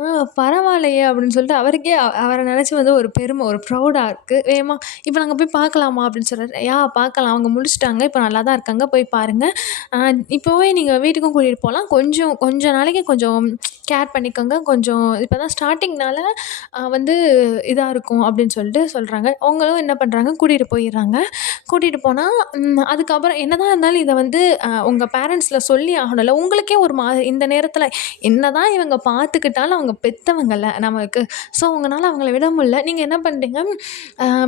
"ஆ பரவாயில்லையே!" அப்படின்னு சொல்லிட்டு அவருக்கே அவர நெனச்சு வந்து ஒரு பெருமை, ஒரு ப்ரௌடா இருக்கு. வேகமா "இப்ப நாங்க போய் பார்க்கலாமா?" அப்படின்னு சொல்றாரு. பார்க்கலாம். அவங்க முடிச்சுட்டாங்க. இப்ப நல்லா தான் இருக்காங்க. போய் பாருங்க. அ இப்பவே நீங்க வீட்டுக்கும் கூட்டிட்டு போலாம். கொஞ்சம் கொஞ்ச நாளைக்கு கொஞ்சம் கேர் பண்ணிக்கோங்க. கொஞ்சம் இப்ப தான் ஸ்டார்ட்டிங்னால வந்து இதா இருக்கும் அப்படின்னு சொல்லிட்டு சொல்றாங்க. அவங்களும் என்ன பண்றாங்க, கூட்டிட்டு போயிர்றாங்க. கூட்டிட்டு போனா, அதுக்கப்புறம் என்னதான் இருந்தாலும் இத வந்து உங்க பேரண்ட்ஸ்ல சொல்லி ஆகணும்ல. உங்களுக்கே ஒரு மாதிரி இந்த நேரத்தில என்னதான் இவங்க பார்த்துக்கிட்டாலும் அவங்க பெத்தவங்கல்ல நமக்கு. ஸோ, உங்கனால அவங்கள விட முடியல. நீங்க என்ன பண்றீங்க,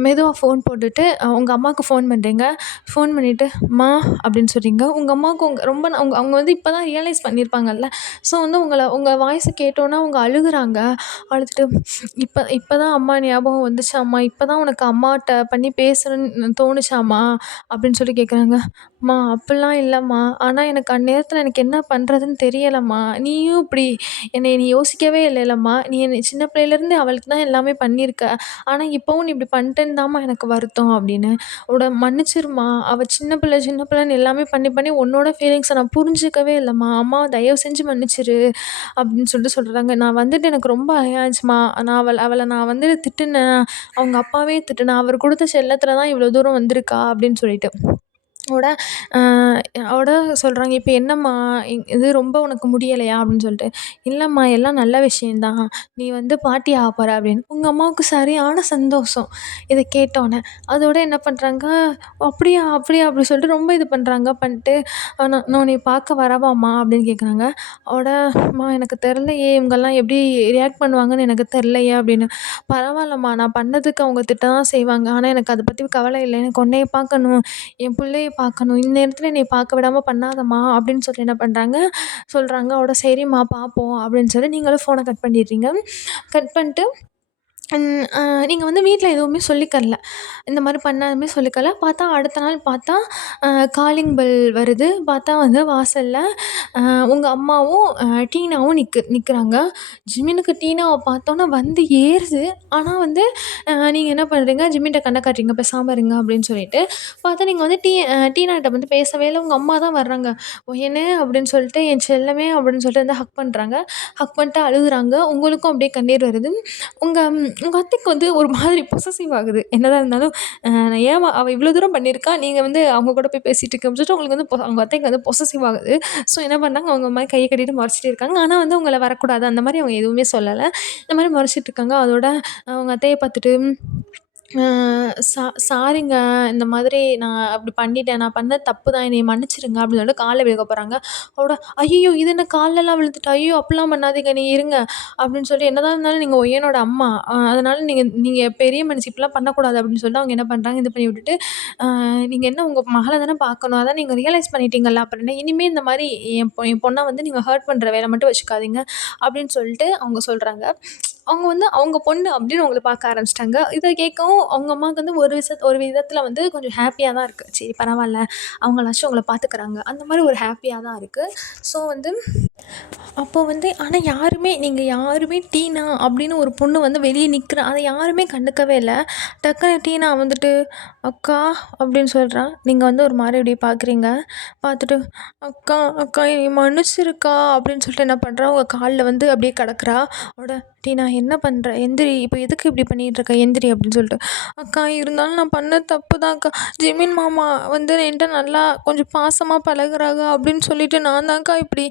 மெதுவா ஃபோன் போட்டுட்டு உங்க அம்மாவுக்கு ஃபோன் பண்றீங்க. ஃபோன் பண்ணிட்டு, "அம்மா" அப்படின்னு சொல்றீங்க. உங்க அம்மாவுக்கு உங்க ரொம்ப அவங்க அவங்க வந்து இப்ப தான் ரியலைஸ் பண்ணியிருப்பாங்கல்ல. ஸோ, வந்து உங்க வாய்ஸ கேட்டோனே அவங்க அழுகுறாங்க. அழுதுட்டு, இப்ப தான் அம்மா ஞாபகம் வந்துச்சாம்மா? இப்ப தான் உனக்கு அம்மாட்ட பண்ணி பேசணும்னு தோணுச்சாம்மா?" அப்படின்னு சொல்லி கேட்குறாங்க. "அம்மா அப்பிடிலாம் இல்லம்மா. ஆனா எனக்கு அந்நேரத்தில எனக்கு என்ன பண்றதுன்னு தெரியலம்மா. நீயும் இப்படி என்னைய நீ யோசிக்கவே இல்லைலம்மா. நீ என்னை சின்ன பிள்ளையிலேருந்து அவளுக்கு தான் எல்லாமே பண்ணியிருக்க. ஆனா இப்பவும் நீ இப்படி பண்ணிட்டேன்னு தாம்மா எனக்கு வருத்தம்" அப்படின்னு. மன்னிச்சிரும்மா. அவ சின்ன பிள்ளைன்னு எல்லாமே பண்ணி பண்ணி உன்னோட ஃபீலிங்ஸ நான் புரிஞ்சுக்கவே இல்லம்மா. அம்மாவ தயவு செஞ்சு மன்னிச்சிரு" அப்படின்னு சொல்லிட்டு சொல்றாங்க. "நான் வந்துட்டு எனக்கு ரொம்ப ஆயாச்சும்மா. நான் அவள நான் வந்து திட்டுனேன். அவங்க அப்பாவே திட்டுனேன். அவர் குடுத்த செல்லத்தில தான் இவ்வளோ தூரம் வந்திருக்கா" அப்படின்னு சொல்லிட்டு. ஓட அ ஓட சொல்றாங்க, "இப்ப என்னம்மா இது ரொம்ப உனக்கு முடியலையா?" அப்படின்னு சொல்லிட்டு. "இல்லம்மா எல்லாம் நல்ல விஷயம் தான். நீ வந்து பாட்டி ஆகப் போற" அப்படின்னு. உங்க அம்மாவுக்கு சரியான சந்தோஷம். இத கேட்டோனே. அதோட என்ன பண்றாங்க, "அப்படியா? அப்படியா?" அப்படி சொல்லிட்டு ரொம்ப இது பண்றாங்க. பண்ணிட்டு, நான் உன்னைய பார்க்க வரவாம்மா?" அப்படின்னு கேட்குறாங்க. அவட "அம்மா எனக்கு தெரிலையே, இவங்கலாம் எப்படி ரியாக்ட் பண்ணுவாங்கன்னு எனக்கு தெரிலையே" அப்படின்னு. "பரவாயில்லம்மா, நான் பண்ணதுக்கு அவங்க திட்ட தான் செய்வாங்க. ஆனா எனக்கு அத பத்தி கவலை இல்ல. எனக்கு உன்னைய பார்க்கணும், என் புள்ளைய பார்க்கணும். இந்நேரத்துல என்னைய பார்க்க விடாம பண்ணாதம்மா" அப்படின்னு சொல்லி என்ன பண்றாங்க, சொல்றாங்க. அவட "சரிம்மா பார்ப்போம்" அப்படின்னு சொல்லி நீங்களும் ஃபோன கட் பண்ணிடுறீங்க. கட் பண்ணிட்டு ம். நீங்க வந்து வீட்ல எதுவுமே சொல்லிக்கறல. இந்த மாரி பண்ணாலுமே சொல்லிக்கல. பார்த்தா அடுத்த நாள் பார்த்தா, அ காலிங் பெல் வருது. பார்த்தா வந்து வாசல்ல அ உங்க அம்மாவும், டீனாவும் நிக்கிறாங்க. ஜிமினுக்கு டீனாவ பார்த்தோன்னே வந்து ஏறுது. ஆனா வந்து நீங்க என்ன பண்றீங்க, ஜிமின்ட்ட கண்ண காட்டுறீங்க. "பேசாம இருங்க" அப்படின்னு சொல்லிட்டு. பார்த்தா நீங்க வந்து டீனாட்ட வந்து பேசவே இல்ல. உங்க அம்மா தான் வர்றாங்க. "ஒயனே" அப்படின்னு சொல்லிட்டு, "என் செல்லமே" அப்படின்னு சொல்லிட்டு வந்து ஹக் பண்றாங்க. ஹக் பண்ணிட்டு அழுகுறாங்க. உங்களுக்கும் அப்படியே கண்ணீர் வருது. உங்க அத்தைக்கு வந்து ஒரு மாதிரி பொசசிவ் ஆகுது. என்னதான் இருந்தாலும், ஏம்மா அவ இவ்வளோ தூரம் பண்ணியிருக்கா, நீங்க வந்து அவங்க கூட போய் பேசிட்டு இருக்கேன்னு சொல்லிட்டு உங்களுக்கு வந்து அவங்க அத்தைக்கு வந்து பொசசிவ் ஆகுது. ஸோ என்ன பண்ணாங்க, அவங்க அம்மாவ கைய கட்டிட்டு மொறச்சிட்டே இருக்காங்க. ஆனா வந்து உங்கள வரக்கூடாது அந்த மாரி அவங்க எதுவுமே சொல்லல. இந்த மாரி மொறச்சிட்டு இருக்காங்க. அதோட அவங்க அத்தைய பார்த்துட்டு, அ சாரிங்க. இந்த மாதிரி நான் அப்படி பண்ணிட்டேன். நான் பண்ணது தப்பு தான். என்னைய மன்னிச்சுருங்க" அப்படின்னு சொல்லிட்டு கால்ல விழுக போறாங்க. அவட "ஐயய்யோ! இது என்ன கால்லலாம் விழுந்துட்டா? ஐயோ! அப்படிலாம் பண்ணாதீங்க. நீங்க இருங்க" அப்படின்னு சொல்லி என்னதான் இருந்தாலும் நீங்க ஒய்யனோட அம்மா. அதனால நீங்க நீங்க பெரிய மனுஷி இப்படிலாம் பண்ணக்கூடாது அப்படின்னு சொல்லிட்டு அவங்க என்ன பண்றாங்க, இது பண்ணி விட்டுட்டு, நீங்க என்ன உங்க மகள தானே பார்க்கணும். அதான் நீங்க ரியலைஸ் பண்ணிட்டீங்கல்ல. அப்புறம் என்ன இனிமே இந்த மாரி என் பொண்ண வந்து நீங்க ஹர்ட் பண்ற வேல மட்டும் வச்சுக்காதீங்க" அப்படின்னு சொல்லிட்டு அவங்க சொல்றாங்க. அவங்க வந்து அவங்க பொண்ணு அப்படின்னு அவங்கள பார்க்க ஆரம்பிச்சுட்டாங்க. இத கேட்கவும் அவங்க அம்மாவுக்கு வந்து ஒரு விதத்தில வந்து கொஞ்சம் ஹேப்பியா தான் இருக்கு. சரி பரவால்ல. அவங்களாச்சும் உங்கள பார்த்துக்கிறாங்க. அந்த மாரி ஒரு ஹேப்பியா தான் இருக்கு. ஸோ வந்து அப்போ வந்து ஆனா நீங்க யாருமே டீனா அப்படின்னு ஒரு பொண்ணு வந்து வெளிய நிக்கிறா. அத யாருமே கண்டுக்கவே இல்ல. டக்குனு டீனா வந்துட்டு, "அக்கா" அப்படின்னு சொல்றா. நீங்க வந்து ஒரு மாரி இப்படியே பார்க்குறீங்க. பார்த்துட்டு, "அக்கா, அக்கா என்னைய மன்னிச்சிருக்கா" அப்படின்னு சொல்லிட்டு என்ன பண்றா, உங்க கால்ல வந்து அப்படியே கிடக்குறா. "டீனா என்ன பண்ற? எந்திரி. இப்ப எதுக்கு இப்படி பண்ணிட்டு இருக்க? எந்திரி" அப்படின்னு சொல்லிட்டு. "அக்கா இருந்தாலும் நான் பண்ணது தப்பு தான் அக்கா. ஜெமீன் மாமா வந்து என்ட்ட நல்லா கொஞ்சம் பாசமா பழகுறாங்க அப்படின்னு சொல்லிட்டு நான் தான்க்கா இப்படி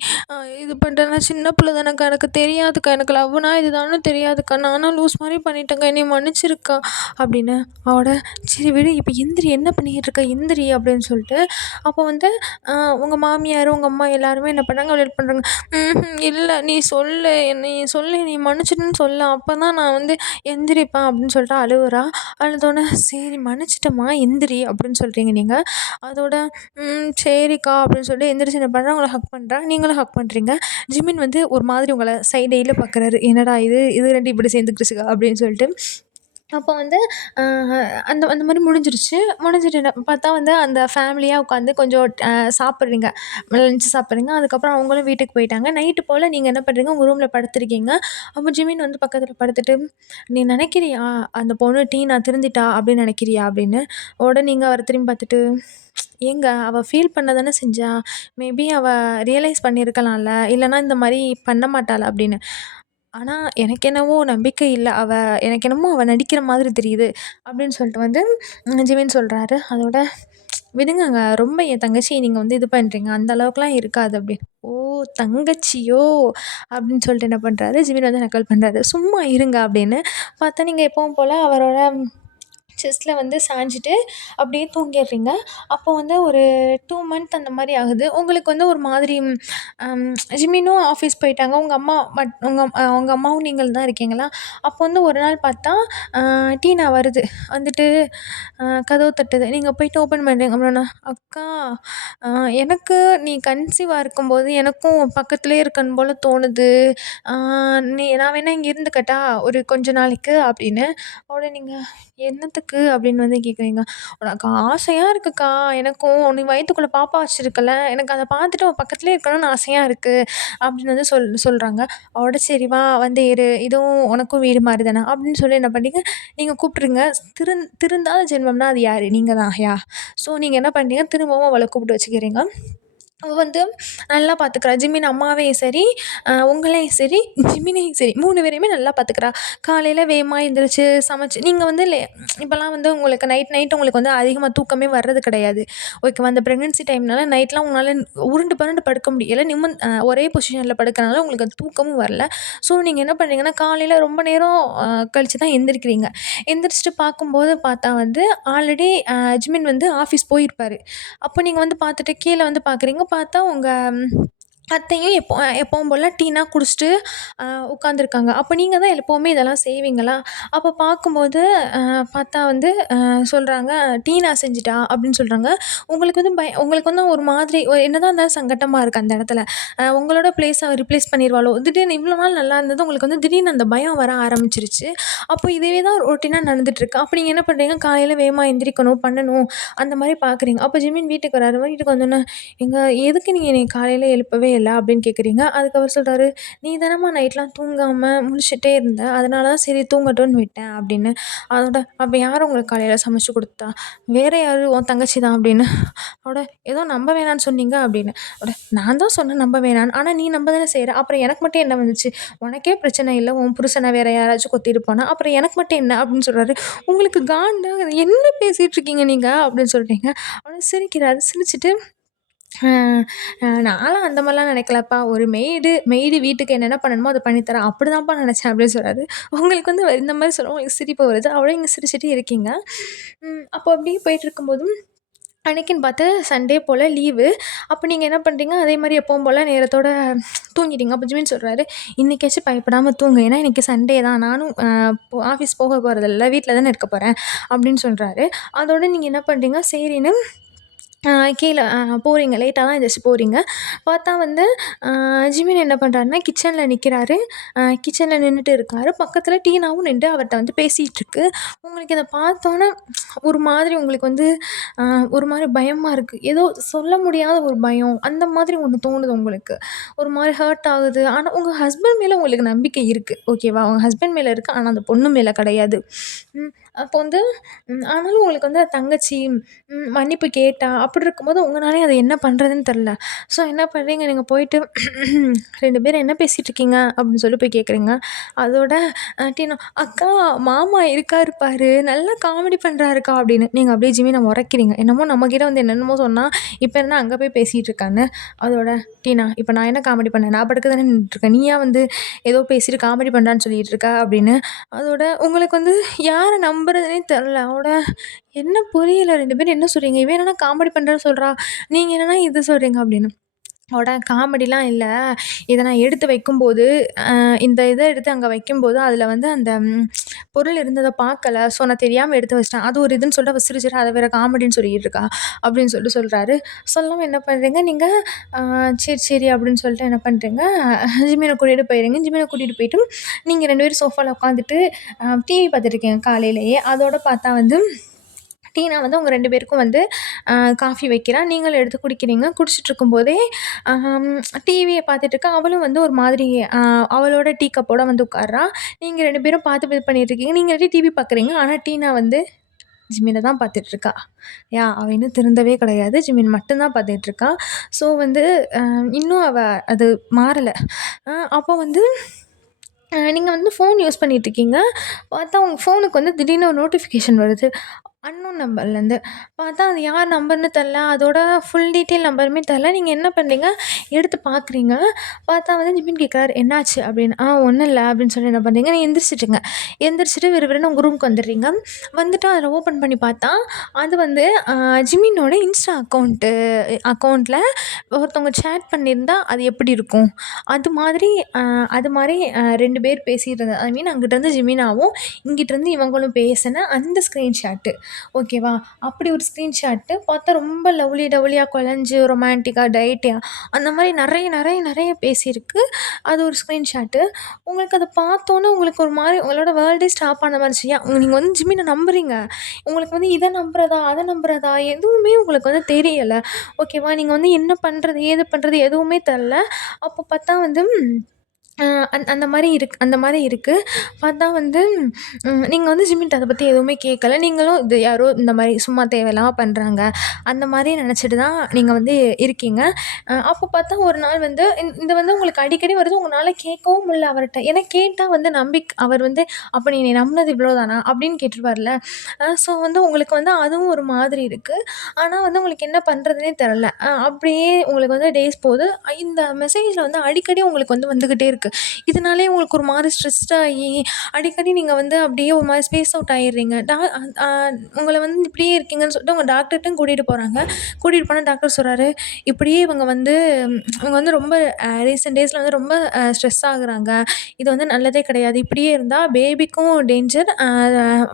இது பண்ணிட்டேன். நான் சின்ன பிள்ளை தானேக்கா. எனக்கு தெரியாதுக்கா. எனக்கு லவ்வுனா இதுதான்னு தெரியாதுக்கா. நானா லூஸ் மாரி பண்ணிட்டேன்க்கா. என்னைய மன்னிச்சிருக்கா" அப்படின்னு. அவட "சரி விடு. இப்ப எந்திரி. என்ன பண்ணிக்கிட்டு இருக்க? எந்திரி" அப்படின்னு சொல்லிட்டு. அப்போ வந்து உங்க மாமியார், உங்க அம்மா எல்லாருமே என்ன பண்ணாங்க, ஹெல்ப் பண்றாங்க. இல்ல நீ சொல்லு. நீ சொல்லு. நீ மன்னிச்சிட்டேன்னு சொல்லு. அப்பதான் நான் வந்து எந்திரிப்பேன்" அப்படின்னு சொல்லிட்டு அழுவுறா. அழுதோனே, "சரி மன்னிச்சுட்டேம்மா. எந்திரி" அப்படின்னு சொல்றீங்க நீங்க. அதோட, சரிக்கா" அப்படின்னு சொல்லி எந்திரிச்சு என்ன பண்றா, உங்கள ஹக் பண்றா. நீங்களும் ஹக் பண்றீங்க. ஜிமின் வந்து ஒரு மாதிரி உங்கள சைட் ஐல பார்க்குறாரு. "என்னடா இது? இது 2 இப்படி சேர்ந்துக்கிடுச்சுக்கா" அப்படின்னு சொல்லிட்டு. அப்போ வந்து அ அந்த அந்த மாரி முடிஞ்சிருச்சு. முடிஞ்சுட்டு என்ன பார்த்தா வந்து அந்த ஃபேமிலியா உட்காந்து கொஞ்சம் சாப்பிடுறீங்க. லஞ்ச் சாப்பிடுறீங்க. அதுக்கப்புறம் அவங்களும் வீட்டுக்கு போயிட்டாங்க. நைட்டு போல நீங்க என்ன பண்றீங்க, உங்க ரூம்ல படுத்திருக்கீங்க. அப்போ ஜிமின் வந்து பக்கத்துல படுத்துட்டு, "நீ நெனைக்கிறியா, அந்த பொண்ணு டீனா திருந்திட்டா அப்படின்னு நெனைக்கிறியா?" அப்படின்னு. உடனே நீங்க அவர திரும்பி பார்த்துட்டு, "ஏங்க அவ ஃபீல் பண்ண தானே செஞ்சா. மேபி அவ ரியலைஸ் பண்ணியிருக்கலாம்ல. இல்லன்னா இந்த மாரி பண்ண மாட்டாளா?" அப்படின்னு. ஆனா, எனக்கு என்னவோ நம்பிக்கை இல்ல. எனக்கு என்னமோ அவ நடிக்கிற மாதிரி தெரியுது. அப்படின்னு சொல்லிட்டு வந்து ஜிமின் சொல்றாரு. அதோட விடுங்கங்க. ரொம்ப என் தங்கச்சிய நீங்க வந்து இது பண்றீங்க. அந்த அளவுக்குலாம் இருக்காது அப்படின்னு. "ஓ! தங்கச்சியோ!" அப்படின்னு சொல்லிட்டு என்ன பண்றாரு, ஜிமின் வந்து நக்கல் பண்றாரு. "சும்மா இருங்க" அப்படின்னு. பார்த்தா நீங்க எப்பவும் போல அவரோட செஸ்ட்ல வந்து சாஞ்சுட்டு அப்படியே தூங்கிடுறீங்க. அப்போ வந்து ஒரு 2 மந்த் அந்த மாரி ஆகுது. உங்களுக்கு வந்து ஒரு மாதிரி அம் ஜிமினும் ஆஃபீஸ் போயிட்டாங்க. உங்க அம்மாவும் நீங்கள் தான் இருக்கீங்களா? அப்போ வந்து ஒரு நாள் பார்த்தா, அ டீனா வருது. வந்துட்டு கதவு தட்டுது. நீங்க போயிட்டு ஓப்பன் பண்றீங்க. அப்புறம் "அக்கா, அ எனக்கு நீ கன்சீவா இருக்கும்போது எனக்கும் உன் பக்கத்திலேயே இருக்கணும் போல தோணுது. அ நான் வேணா இங்க இருந்துக்கட்டா? ஒரு கொஞ்ச நாளைக்கு" அப்படின்னு. உடனே நீங்க "என்னத்துக்கு?" அப்படின்னு வந்து கேட்குறீங்க. "உனக்கு ஆசையா இருக்குக்கா, எனக்கும். நீ வயித்துக்குள்ள பாப்பா வச்சிருக்கல, எனக்கு அத பார்த்துட்டு உன் பக்கத்துலயே இருக்கணும்னு ஆசையா இருக்கு." அப்படின்னு வந்து சொல்றாங்க. அவரோட "சரி வா வந்து இரு. இதுவும் உனக்கும் வீடு மாரி தானே." அப்படின்னு சொல்லி என்ன பண்ணீங்க, நீங்க கூப்பிட்ருங்க. திருந்தாத ஜென்மம்னா அது யாரு? நீங்க தான். ஸோ நீங்க என்ன பண்றீங்க, திரும்பவும் அவள கூப்பிட்டு வச்சுக்கிறீங்க. அவ வந்து நல்லா பார்த்துக்கிறா. ஜிமின் அம்மாவையும் சரி, உங்களையும் சரி, ஜிமினையும் சரி 3 பேரையுமே நல்லா பார்த்துக்கிறா. காலையில வேகமா எந்திரிச்சு சமைச்சு நீங்க வந்து இப்பலாம் வந்து உங்களுக்கு நைட் உங்களுக்கு வந்து அதிகமா தூக்கமே வர்றது கிடையாது. ஓகேவா? அந்த பிரெக்னன்சி டைம்னால நைட்லாம் உங்களால உருண்டு புரண்டு படுக்க முடியல. ஒரே பொசிஷன்ல படுக்கறனால உங்களுக்கு அது தூக்கமும் வரல. ஸோ நீங்க என்ன பண்றீங்கன்னா, காலையில ரொம்ப நேரம் கழிச்சு தான் எந்திரிக்கிறீங்க. எந்திரிச்சுட்டு பார்க்கும்போது பார்த்தா வந்து ஆல்ரெடி ஜிமின் வந்து ஆஃபீஸ் போயிருப்பாரு. அப்போ நீங்க வந்து பார்த்துட்டு கீழ வந்து பார்க்குறீங்க. பார்த்தா உங்க அத்தையும் எப்பவும் போல டீலாம் குடிச்சிட்டு அ உட்காந்துருக்காங்க. அப்போ நீங்க தான் எப்பவுமே இதெல்லாம் செய்வீங்களா? அப்போ பார்க்கும்போது அ பார்த்தா வந்து சொல்றாங்க, "டீனா செஞ்சுட்டா" அப்படின்னு சொல்றாங்க. உங்களுக்கு வந்து ஒரு மாதிரி என்னதான் இருந்தாலும் சங்கட்டமா இருக்கு அந்த இடத்துல. உங்களோட பிளேஸ ரிப்ளேஸ் பண்ணிருவாளோ? திடீர்னு இவ்வளோ நாள் நல்லா இருந்தது உங்களுக்கு வந்து திடீர்னு அந்த பயம் வர ஆரம்பிச்சுருச்சு. அப்போ இதுவே தான் ரொட்டீனா நடந்துட்டுருக்கு. அப்ப நீங்க என்ன பண்றீங்க, காலையில வேகமா எந்திரிக்கணும், பண்ணணும், அந்த மாரி பார்க்குறீங்க. அப்போ ஜிமின் வீட்டுக்கு வராரு. வீட்டுக்கு வந்தோனே, "ஏங்க எதுக்கு நீங்க என்னைய காலையில எழுப்பவே இல்ல?" அப்படின்னு கேட்குறீங்க. அதுக்கு அவர் சொல்றாரு, "நீ தானம்மா நைட்லாம் தூங்காம முழிச்சுட்டே இருந்த. அதனால தான் சரி தூங்கட்டும்னு விட்டேன்" அப்படின்னு. அதோட "அப்ப யார் உங்களுக்கு காலையில சமைச்சு குடுத்தா?" "வேற யாரு? உன் தங்கச்சி தான்" அப்படின்னு. அவட "ஏதோ நம்ப வேணான்னு சொன்னீங்க" அப்படின்னு. அவட "நான் தான் சொன்னேன் நம்ப வேணான்னு. ஆனா நீ நம்ப தானே செய்ற. அப்புறம் எனக்கு மட்டும் என்ன வந்துச்சு? உனக்கே பிரச்சனை இல்ல. உன் புருஷன வேற யாராச்சும் கொத்திட்டு போனா, அப்புறம் எனக்கு மட்டும் என்ன?" அப்படின்னு சொல்றாரு. "உங்களுக்கு காண்டாகுது. என்ன பேசிட்டு இருக்கீங்க நீங்க?" அப்படின்னு சொல்றீங்க. உடனே சிரிக்கிறாரு. சிரிச்சுட்டு, "அ நான்லாம் அந்த மாரிலாம் நெனைக்கலப்பா. ஒரு மெய்டு வீட்டுக்கு என்னென்ன பண்ணணுமோ அத பண்ணி தரா. அப்படிதான்ப்பா நெனச்சேன்" அப்படின்னு சொல்றாரு. உங்களுக்கு வந்து இந்த மாரி சொல்லவும் உங்களுக்கு சிரிப்பு வருது. அவரும் இங்க சிரிச்சுட்டே இருக்கீங்க. அப்போ அப்படியே போயிட்டுருக்கும்போது அன்னைக்குன்னு பார்த்து சண்டே போல லீவு. அப்ப நீங்க என்ன பண்றீங்க, அதே மாரி எப்பவும் போல நேரத்தோட தூங்கிட்டீங்க. அப்ப ஜிமின் சொல்றாரு, "இன்னைக்காச்சும் பயப்படாம தூங்கு. ஏன்னா இன்னைக்கு சண்டே தான். நானும் ஆஃபீஸ் போக போறதில்ல. வீட்ல தானே இருக்க போறேன்." அப்படின்னு சொல்றாரு. அதோட நீங்க என்ன பண்றீங்க, சரின்னு அ கீழ போறீங்க. லேட்டா தான் எந்திரிச்சு போறீங்க. பார்த்தா வந்து அ ஜிமின் என்ன பண்றாருன்னா, கிச்சன்ல நிக்கிறாரு. கிச்சன்ல நின்னுட்டு இருக்காரு. பக்கத்துல டீனாவும் நின்டு அவர்ட்ட வந்து பேசிட்டுருக்கு. உங்களுக்கு இத பார்த்தோனே ஒரு மாதிரி உங்களுக்கு வந்து அ ஒரு மாரி பயமா இருக்கு. ஏதோ சொல்ல முடியாத ஒரு பயம். அந்த மாதிரி ஒண்ணு தோணுது உங்களுக்கு. ஒரு மாரி ஹர்ட் ஆகுது. ஆனா உங்க ஹஸ்பண்ட் மேல உங்களுக்கு நம்பிக்கை இருக்கு. ஓகேவா? உங்க ஹஸ்பண்ட் மேல இருக்கு. ஆனா அந்த பொண்ணு மேல கிடையாது. ம். அப்போ வந்து ஆனாலும் உங்களுக்கு வந்து தங்கச்சி மன்னிப்பு கேட்டா, அப்படி இருக்கும்போது உங்கனாலயும் அத என்ன பண்றதுன்னு தெரியல. ஸோ என்ன பண்றீங்க, நீங்க போயிட்டு 2 பேரும் என்ன பேசிட்டு இருக்கீங்க? அப்படின்னு சொல்லி போய் கேட்குறீங்க. அதோட டீனா, "அக்கா மாமா இருக்காரு பாரு, நல்லா காமெடி பண்றாருக்கா" அப்படின்னு. நீங்க அப்படியே ஜிமின மொறைக்கிறீங்க. என்னமோ நம்மகிட்ட வந்து என்னென்னமோ சொன்னா, இப்ப என்ன அங்க போய் பேசிட்டு இருக்கான்னு. அதோட டீனா, "இப்ப நான் என்ன காமெடி பண்ணேன்? நான் பாட்டுக்கு தானே நின்னுட்டுருக்கேன். நீ ஏன் வந்து ஏதோ பேசிட்டு காமெடி பண்றான்னு சொல்லிட்டு இருக்க?" அப்படின்னு. அதோட உங்களுக்கு வந்து யார நம்புறதுன்னே தெரியல. அதோட என்ன புரியல 2 பேரும் என்ன சொல்றீங்க? இவ என்னன்னா காமெடி பண்றேன்னு சொல்றா, நீங்க என்னன்னா இது சொல்றீங்க அப்படின்னு. காமெடிலாம் இல்ல. இத நான் எடுத்து வைக்கும்போது, இந்த இத எடுத்து அங்க வைக்கும்போது, அதில வந்து அந்த பொருள் இருந்தத பார்க்கல. ஸோ நான் தெரியாம எடுத்து வச்சுட்டேன். அது ஒரு இதுன்னு சொல்லிட்டு அவ சிரிச்சுட்டு, அத வேற காமெடின்னு சொல்லிட்டு இருக்கா. அப்படின்னு சொல்லிட்டு சொல்றாரு. சொல்லவும் என்ன பண்றீங்க நீங்க, அ சரி, சரி அப்படின்னு சொல்லிட்டு என்ன பண்றீங்க, ஜிம்மின கூட்டிட்டு போயிறீங்க. ஜிம்மின கூட்டிட்டு போயிட்டு, நீங்க 2 பேரும் சோஃபால உட்காந்துட்டு டிவி பார்த்துட்டு இருக்கீங்க காலையிலேயே. அதோட பார்த்தா வந்து டீனா வந்து உங்க 2 பேருக்கும் வந்து அ காஃபி வைக்கிறா. நீங்களும் எடுத்து குடிக்கிறீங்க. குடிச்சிட்டு இருக்கும்போதே அம் டிவிய பார்த்துட்டு இருக்கா. அவளும் வந்து ஒரு மாதிரி அ அவளோட டீ கப்போட வந்து உட்கார்றா. நீங்க 2 பேரும் பார்த்து இது பண்ணிட்டு இருக்கீங்க. நீங்க 2 டிவி பார்க்குறீங்க. ஆனா டீனா வந்து ஜிமின தான் பார்த்துட்ருக்கா. அவ இன்னும் திருந்தவே கிடையாது. ஜிமின் மட்டும் தான் பார்த்துட்ருக்கா. ஸோ வந்து அ இன்னும் அவ அது மாறல. அப்போ வந்து நீங்க வந்து ஃபோன் யூஸ் பண்ணிட்டுருக்கீங்க. பார்த்தா உங்க ஃபோனுக்கு வந்து திடீர்னு ஒரு நோட்டிஃபிகேஷன் வருது. அன்னோன் நம்பர்லேருந்து. பார்த்தா அது யார் நம்பர்ன்னு தெரில. அதோட ஃபுல் டீட்டெயில் நம்பருமே தெரில. நீங்க என்ன பண்றீங்க, எடுத்து பார்க்குறீங்க. பார்த்தா வந்து ஜிமின் கேட்குறாரு, "என்னாச்சு?" அப்படின்னு. ஒண்ணும் இல்ல." அப்படின்னு சொல்லி என்ன பண்றீங்க, நீங்க எந்திரிச்சுட்டுங்க. எந்திரிச்சுட்டு விறுவிறுன்னு உங்க ரூமுக்கு வந்துடுறீங்க. வந்துட்டு அதில ஓப்பன் பண்ணி பார்த்தா, அது வந்து ஜிமினோட இன்ஸ்டா அக்கவுண்ட்ல ஒருத்தவங்க சேட் பண்ணியிருந்தா அது எப்படி இருக்கும்? அது மாதிரி அ அது மாரி 2 பேர் பேசிட்டு ஐ மீன் அங்கிட்டருந்து ஜிமினாவும், இங்கிட்டருந்து இவங்களும் பேசின அந்த ஸ்க்ரீன்ஷாட்டு. ஓகேவா? அப்படி ஒரு ஸ்க்ரீன்ஷாட்டு பார்த்தா ரொம்ப லவ்லி டவ்லியா கொலஞ்சு ரொமான்டிக்கா, டயட்டியா அந்த மாரி நெறைய, நெறைய, நெறைய பேசியிருக்கு. அது ஒரு ஸ்க்ரீன்ஷாட்டு. உங்களுக்கு அத பார்த்தோனே உங்களுக்கு ஒரு மாரி உங்களோட வேர்ல்டே ஸ்டாப் ஆன மாரி இருந்துச்சு. நீங்க வந்து ஜிமின நம்புறீங்க. உங்களுக்கு வந்து இத நம்புறதா, அத நம்புறதா எதுவுமே உங்களுக்கு வந்து தெரியல. ஓகேவா? நீங்க வந்து என்ன பண்றது, ஏது பண்றது எதுவுமே தெரில. அப்போ பார்த்தா வந்து அ அந்த மாரி அந்த மாரி இருக்கு. பார்த்தா வந்து நீங்க வந்து ஜிம்மின்ட்ட அத பத்தி எதுவுமே கேட்கல. நீங்களும் இது யாரோ இந்த மாரி சும்மா தேவையில்லாம பண்றாங்க. அந்த மாரி நெனச்சுட்டு தான் நீங்க வந்து இருக்கீங்க. அப்போ பார்த்தா ஒரு நாள் வந்து இது வந்து உங்களுக்கு அடிக்கடி வருது. உங்கனால கேட்கவும் முடியல அவர்ட்ட. ஏன்னா கேட்டா வந்து அவர் வந்து "அப்ப நீ என்னைய நம்புனது இவ்வளோதானா?" அப்படின்னு கேட்டுருவார்ல. ஸோ வந்து உங்களுக்கு வந்து அதுவும் ஒரு மாதிரி இருக்கு. ஆனா வந்து உங்களுக்கு என்ன பண்றதுன்னே தெரில. அப்படியே உங்களுக்கு வந்து டேஸ் போகுது. இந்த மெசேஜ்ல வந்து அடிக்கடி உங்களுக்கு வந்து வந்துகிட்டே இருக்கு. இதனாலேயே உங்களுக்கு ஒரு மாரி ஸ்ட்ரெஸ்ட் ஆகி, அடிக்கடி நீங்க வந்து அப்படியே ஒரு மாரி ஸ்பேஸ் அவுட் ஆயிடுறீங்க. அ உங்கள வந்து இப்படியே இருக்கீங்கன்னு சொல்லிட்டு உங்க டாக்டர்ட்டயும் கூட்டிட்டு போறாங்க. கூட்டிட்டு போனா டாக்டர் சொல்றாரு, "இப்படியே இவங்க வந்து ரொம்ப ரீசென்ட் டேஸ்ல வந்து ரொம்ப ஸ்ட்ரெஸ் ஆகுறாங்க. இது வந்து நல்லதே கிடையாது. இப்படியே இருந்தா பேபிக்கும் டேஞ்சர்,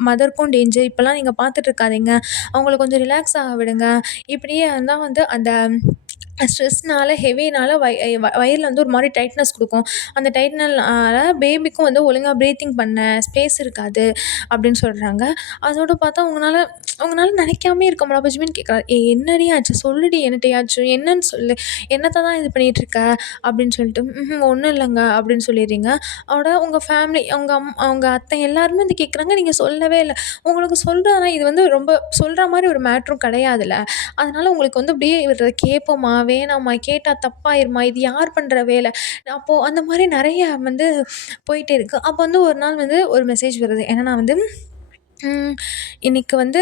மதருக்கும் டேஞ்சர். இப்படிலாம் நீங்க பார்த்துட்டு இருக்காதீங்க. அவங்கள கொஞ்சம் ரிலாக்ஸ் ஆக விடுங்க. இப்படியே இருந்தா வந்து அந்த ஸ்ட்ரெஸ்னால, ஹெவினால வயிறுல வந்து ஒரு மாரி டைட்னஸ் குடுக்கும். அந்த டைட்னல்னால பேபிக்கும் வந்து ஒழுங்கா பிரீத்திங் பண்ண ஸ்பேஸ் இருக்காது." அப்படின்னு சொல்றாங்க. அதோட பார்த்தா உங்கனால உங்கனால நினைக்காமயே இருக்க முடியல. அப்ப ஜிமின் கேட்குறாரு, என்னடி ஆச்சு? சொல்லுடி என்னட்டயாச்சும். என்னன்னு சொல்லு. என்னத்த தான் இது பண்ணிட்டுருக்க?" அப்படின்னு சொல்லிட்டு, ஒண்ணும் இல்லங்க." அப்படின்னு சொல்லிர்றீங்க. அதோட உங்க ஃபேமிலி, அவங்க அத்தை எல்லாருமே வந்து கேட்குறாங்க. நீங்க சொல்லவே இல்ல. உங்களுக்கு சொல்றேன் இது வந்து ரொம்ப சொல்ற மாரி ஒரு மேட்டரும் கிடையாதுல்ல. அதனால உங்களுக்கு வந்து அப்படியே இவர கேட்போமா? வேணாமா? கேட்டா தப்பாயிருமா? இது யார் பண்ற வேலை? அப்போ அந்த மாரி நெறைய வந்து போயிட்டே இருக்கு. அப்போ வந்து ஒரு நாள் வந்து ஒரு மெசேஜ் வருது. என்னன்னா வந்து ம். இன்னைக்கு வந்து